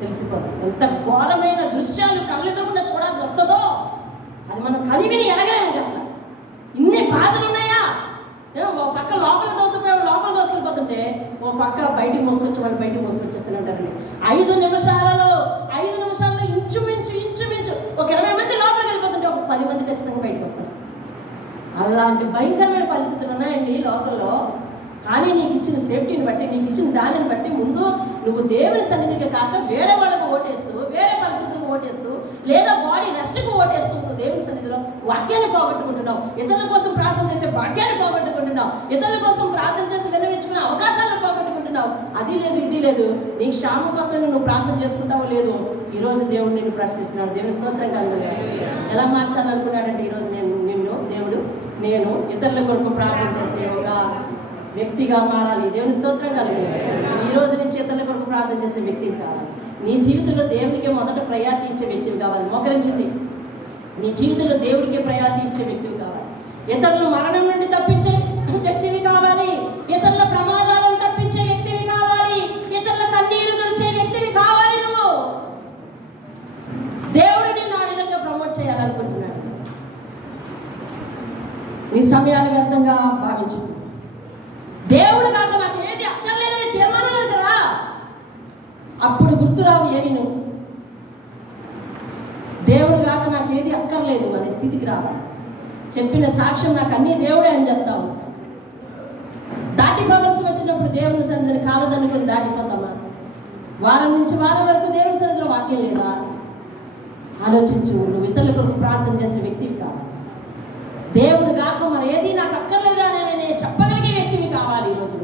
తెలిసిపోతుంది. ఎంత ఘోరమైన దృశ్యాలు కళ్ళెదురుకుండా చూడాల్సి వస్తుందో అది మనం కనివిని ఎరగలేము. అసలు ఇన్ని బాధలు ఉన్నాయా? ఓ పక్క లోపల దోసుకెళ్ళిపోతుంటే ఓ పక్క బయటికి మోసుకొచ్చి వాళ్ళు బయటికి మోసుకొచ్చేస్తానంటారండి. 5 నిమిషాలలో ఇంచుమించు ఒక 20 మంది లోపలికి వెళ్ళిపోతుంటే ఒక 10 మంది ఖచ్చితంగా బయటకు వస్తారు. అలాంటి భయంకరమైన పరిస్థితులు ఉన్నాయండి లోకల్లో. కానీ నీకు ఇచ్చిన సేఫ్టీని బట్టి, నీకు ఇచ్చిన దానిని బట్టి ముందు నువ్వు దేవుని సన్నిధికి కాక వేరే వాళ్ళకు ఓటేస్తూ, వేరే పరిస్థితులకు ఓటేస్తూ, లేదా బాడీ రెస్ట్కు ఓటేస్తూ నువ్వు దేవుని సన్నిధిలో వాక్యాన్ని పోగొట్టుకుంటున్నావు. ఇతరుల కోసం ప్రార్థన చేసే భాగ్యాన్ని పోగొట్టుకుంటున్నావు. ఇతరుల కోసం ప్రార్థన చేసి విన్నవించుకునే అవకాశాలను పోగొట్టుకుంటున్నావు. అది లేదు, ఇది లేదు. నీ క్షేమం కోసమే నువ్వు ప్రార్థన చేసుకుంటావో లేదు. ఈరోజు దేవుడు నిన్ను ప్రశ్నిస్తున్నాడు. దేవుని స్తోత్రం కలగాలి. ఎలా మార్చాలనుకున్నాడంటే ఈరోజు నేను ఇతరుల కొరకు ప్రార్థన చేసే ఒక వ్యక్తిగా మారాలి. దేవుని స్తోత్రం కలగాలి. ఈ రోజు నుంచి ఇతరుల కొరకు ప్రార్థన చేసే వ్యక్తివి కావాలి. నీ జీవితంలో దేవుడికి మొదట ప్రయారిటీ ఇచ్చే వ్యక్తివి కావాలి. మోకరించండి. నీ జీవితంలో దేవుడికి ప్రయారిటీ ఇచ్చే వ్యక్తివి కావాలి. ఇతరులు మరణం నుండి తప్పించే వ్యక్తివి కావాలి. ఇతరుల ప్రమాదాలను తప్పించే వ్యక్తివి కావాలి. ఇతరుల కన్నీరు తుడిచే వ్యక్తివి కావాలి. నువ్వు దేవుడు నిన్ను ఆ విధంగా ప్రమోట్ చేయాలనుకుంటున్నాడు. నీ సమయాన్ని వ్యర్థంగా భావించు. దేవుడు కాక నాకు ఏది అక్కర్లేదని తీర్మానం కదా, అప్పుడు గుర్తురావు ఏమి. నువ్వు దేవుడు కాక నాకు ఏది అక్కర్లేదు అనే స్థితికి రావాలి. చెప్పిన సాక్ష్యం నాకు అన్ని దేవుడే అని చెప్తావు. దాటిపోవలసి వచ్చినప్పుడు దేవుని సన్నిధిని కాలదనుకుని దాటిపోతామా? వారం నుంచి వారం వరకు దేవుని సన్నిధిలో వాక్యం లేదా? ఆలోచించు. నువ్వు ఇతరుల కొరకు ప్రార్థన చేసే వ్యక్తివి కావాలి. దేవుడు కాక మరి ఏది నాకు అక్కర్లేదా అని నేను చెప్పగలిగే వ్యక్తివి కావాలి ఈరోజు.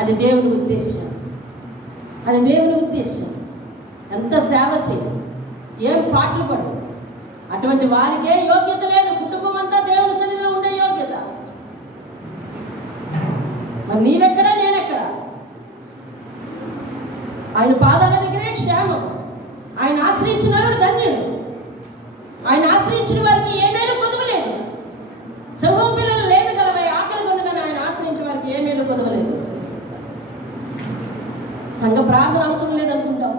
అది దేవుని ఉద్దేశం. అది దేవుని ఉద్దేశం. ఎంత సేవ చేయి, ఏం పాటలు పడు, అటువంటి వారికే యోగ్యత లేదు. కుటుంబం అంతా దేవుని సన్నిధిలో ఉండే యోగ్యత. మరి నీవెక్కడా, నేనెక్కడా? ఆయన పాదాల దగ్గరే క్షేమం. ఆయన ఆశ్రయించిన వాడు ధన్యుడు. ఆయన ఆశ్రయించిన వారికి ఏ మేలు కొదవలేదు. సింహం పిల్లలు లేమి గలవై ఆకలి కొనుగని ఆయన ఆశ్రయించిన వారికి ఏ మేలు కొదవలేదు. సంఘ ప్రార్థన అవసరం లేదనుకుంటావు.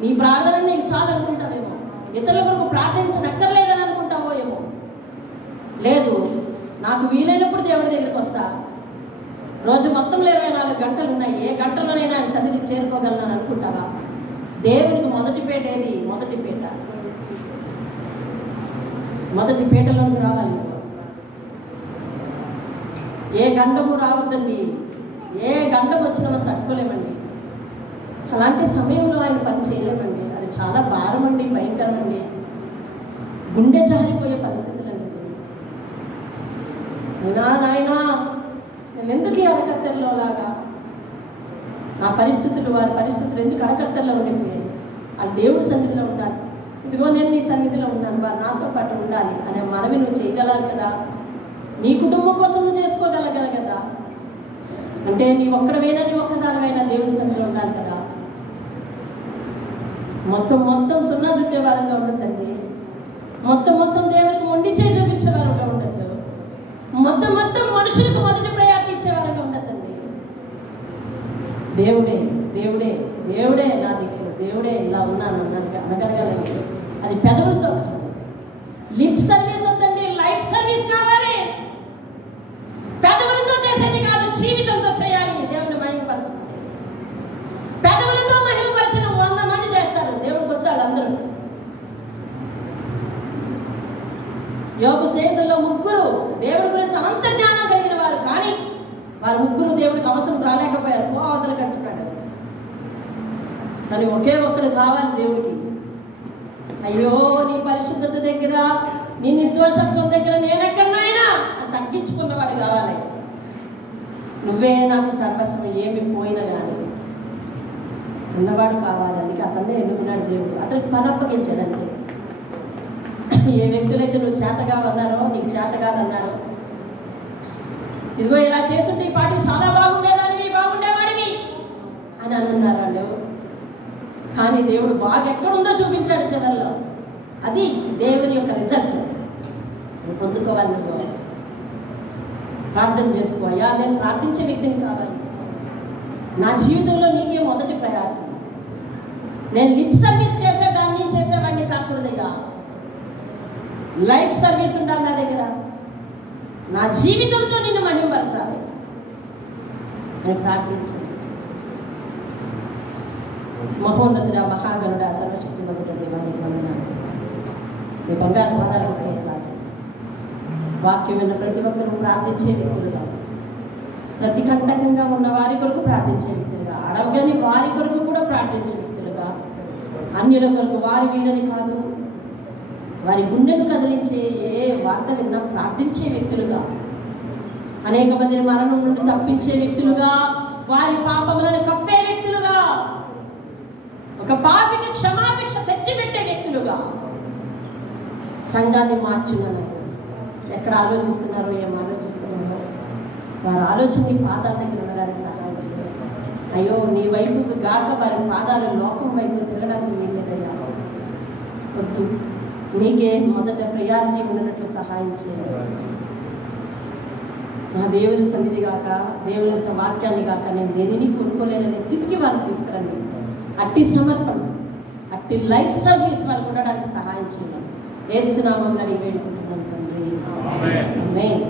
నీ ప్రార్థన నీకు చాలు అనుకుంటావేమో. ఇతరుల కొరకు ప్రార్థించనక్కర్లేదని అనుకుంటావో ఏమో. లేదు, నాకు వీలైనప్పుడు దేవుడి దగ్గరికి వస్తా. రోజు మొత్తంలో 24 గంటలు ఉన్నాయి. ఏ గంటలోనైనా ఆయన సన్నిధికి చేరుకోగలను అనుకుంటావా? దేవునికి మొదటి పీట ఏది? మొదటి పీట. మొదటి పీటలోకి రావాలి. ఏ గండము రావద్దండి. ఏ గండం వచ్చినా మనం తట్టుకోలేమండి. అలాంటి సమయంలో ఆయన పని చేయలేమండి. అది చాలా భారం అండి, భయంకరం అండి. గుండె జారిపోయే పరిస్థితులండి. నాయనా నేను ఎందుకు ఈ అడకత్తెరలో లాగా? నా పరిస్థితులు, వారి పరిస్థితులు ఎందుకు అడకత్తెరలో ఉండిపోయాయి? వాళ్ళు దేవుడి సన్నిధిలో ఉండాలి. ఇదిగో నేను నీ సన్నిధిలో ఉన్నాను, వారు నాతో పాటు ఉండాలి అనే మనవి నువ్వు చేయగలగాలి కదా. నీ కుటుంబం కోసం నువ్వు చేసుకోగలగాలి కదా. అంటే నీ ఒక్కడవైనా, నీ ఒక్కదానివైనా దేవుడి సన్నిధిలో ఉండాలి కదా. మొత్తం సున్నా చుట్టే వారంగా ఉండద్దండి. మొత్తం దేవుడికి మొండి చేయి చూపించే వారంగా ఉండద్దు. మొత్తం మనుషులకు మొదటి ప్రయారిటీ ఇచ్చే వారంగా ఉండద్దండి. దేవుడే దేవుడే దేవుడే నా దిక్కు, దేవుడే ఇలా ఉన్నాను అనగలగాలి. అది పెదవులతో లిప్ సర్వీస్ వద్దండి, లైఫ్ సర్వీస్ కావాలి. పెదవులతో చేసేది కాదు, జీవితంతో చేయాలి. దేవుని మహిమపరచాలి. పెదవులతో మహిమపరచిన 100 మంది చేస్తారు. దేవుడికి వద్దాడు అందరూ. యోబు స్నేహితుల్లో 3 దేవుడి గురించి అనంత జ్ఞానం కలిగిన వారు, కానీ వారు 3 దేవుడికి అవసరం రాలేకపోయారు. అవతల కట్టుకాడు. కానీ ఒకే ఒక్కడు కావాలి దేవుడికి. అయ్యో నీ పరిశుద్ధత దగ్గర, నీ నిర్దోషత్వం దగ్గర నేనెక్కడైనా అని తగ్గించుకున్నవాడు కావాలి. నువ్వే నాకు సర్వస్వం, ఏమి పోయినా కానీ ఉన్నవాడు కావాలి. అందుకే అతన్నే ఎన్నుకున్నాడు దేవుడు. అతనికి పని అప్పగించాడు అంతే. ఏ వ్యక్తులైతే నువ్వు చేతగా ఉన్నారో, నీకు చేత కాదన్నారో, ఇదిగో ఇలా చేస్తుంటే ఈ పాటి చాలా బాగుండేదానివి, బాగుండేవాడివి అని అనున్నారు వాళ్ళు. కానీ దేవుడు బాగా ఎక్కడుందో చూపించాడు జనంలో. అది దేవుని యొక్క రిజల్ట్. నువ్వు పొందుకోవాలి. నువ్వు ప్రార్థన చేసుకో. అయ్యా నేను ప్రార్థించే వ్యక్తిని కావాలి. నా జీవితంలో నీకే మొదటి ప్రయారిటీ. నేను లిప్ సర్వీస్ చేసేదాన్ని చేసేవాడిని కాకూడదయ్యా. లైఫ్ సర్వీస్ ఉండాలి నా దగ్గర. నా జీవితంతో నిన్ను మహిమపరచాలి. నేను ప్రార్థించాను. మహోన్నతుడా, మహాగణుడా, సర్వశక్తివంతుడా దేవానికి వందనాలు. మీ బంగారు పాదాలకు స్తోత్రాలు. వాక్యం విన్న ప్రతి ఒక్కరూ ప్రార్థించే వ్యక్తులుగా, ప్రతి కంటకంగా ఉన్న వారి కొరకు ప్రార్థించే వ్యక్తులుగా, అడగని వారి కొరకు కూడా ప్రార్థించే వ్యక్తులుగా, అన్యుల కొరకు వారి వీరని కాదు, వారి గుండెను కదిలించే ఏ వార్త విన్నా ప్రార్థించే వ్యక్తులుగా, అనేక మందిని మరణం నుండి తప్పించే వ్యక్తులుగా, వారి పాపములను కప్పే వ్యక్తులుగా, ఒక పాపికి క్షమాభిక్ష తెచ్చిపెట్టే వ్యక్తులుగా సంఘాన్ని మార్చున్నారు. ఎక్కడ ఆలోచిస్తున్నారో, ఏం ఆలోచిస్తున్నారో వారి ఆలోచన నీ పాదాల దగ్గర ఉండడానికి సహాయం చేయాలి. అయ్యో నీ వైపుకు గాక వారి పాదాలు లోకం వైపు తిరగడానికి వీల్లేదయ్యా. వద్దు, నీకే మొదట ప్రయారిటీ ఉన్నట్లు సహాయం చేయాలి. నా దేవుని సన్నిధి కాక, దేవుని వాక్యాన్ని కాక నేను దేనిని కొనుక్కోలేననే స్థితికి వాళ్ళు తీసుకురండి. అట్టి సమర్పణ, అట్టి లైఫ్ సర్వీస్ వాళ్ళకు ఉండడానికి సహాయం చేయాలి. యేసు నామమున అడిగి వేడుకుంటున్నాను తండ్రి. ఆమేన్.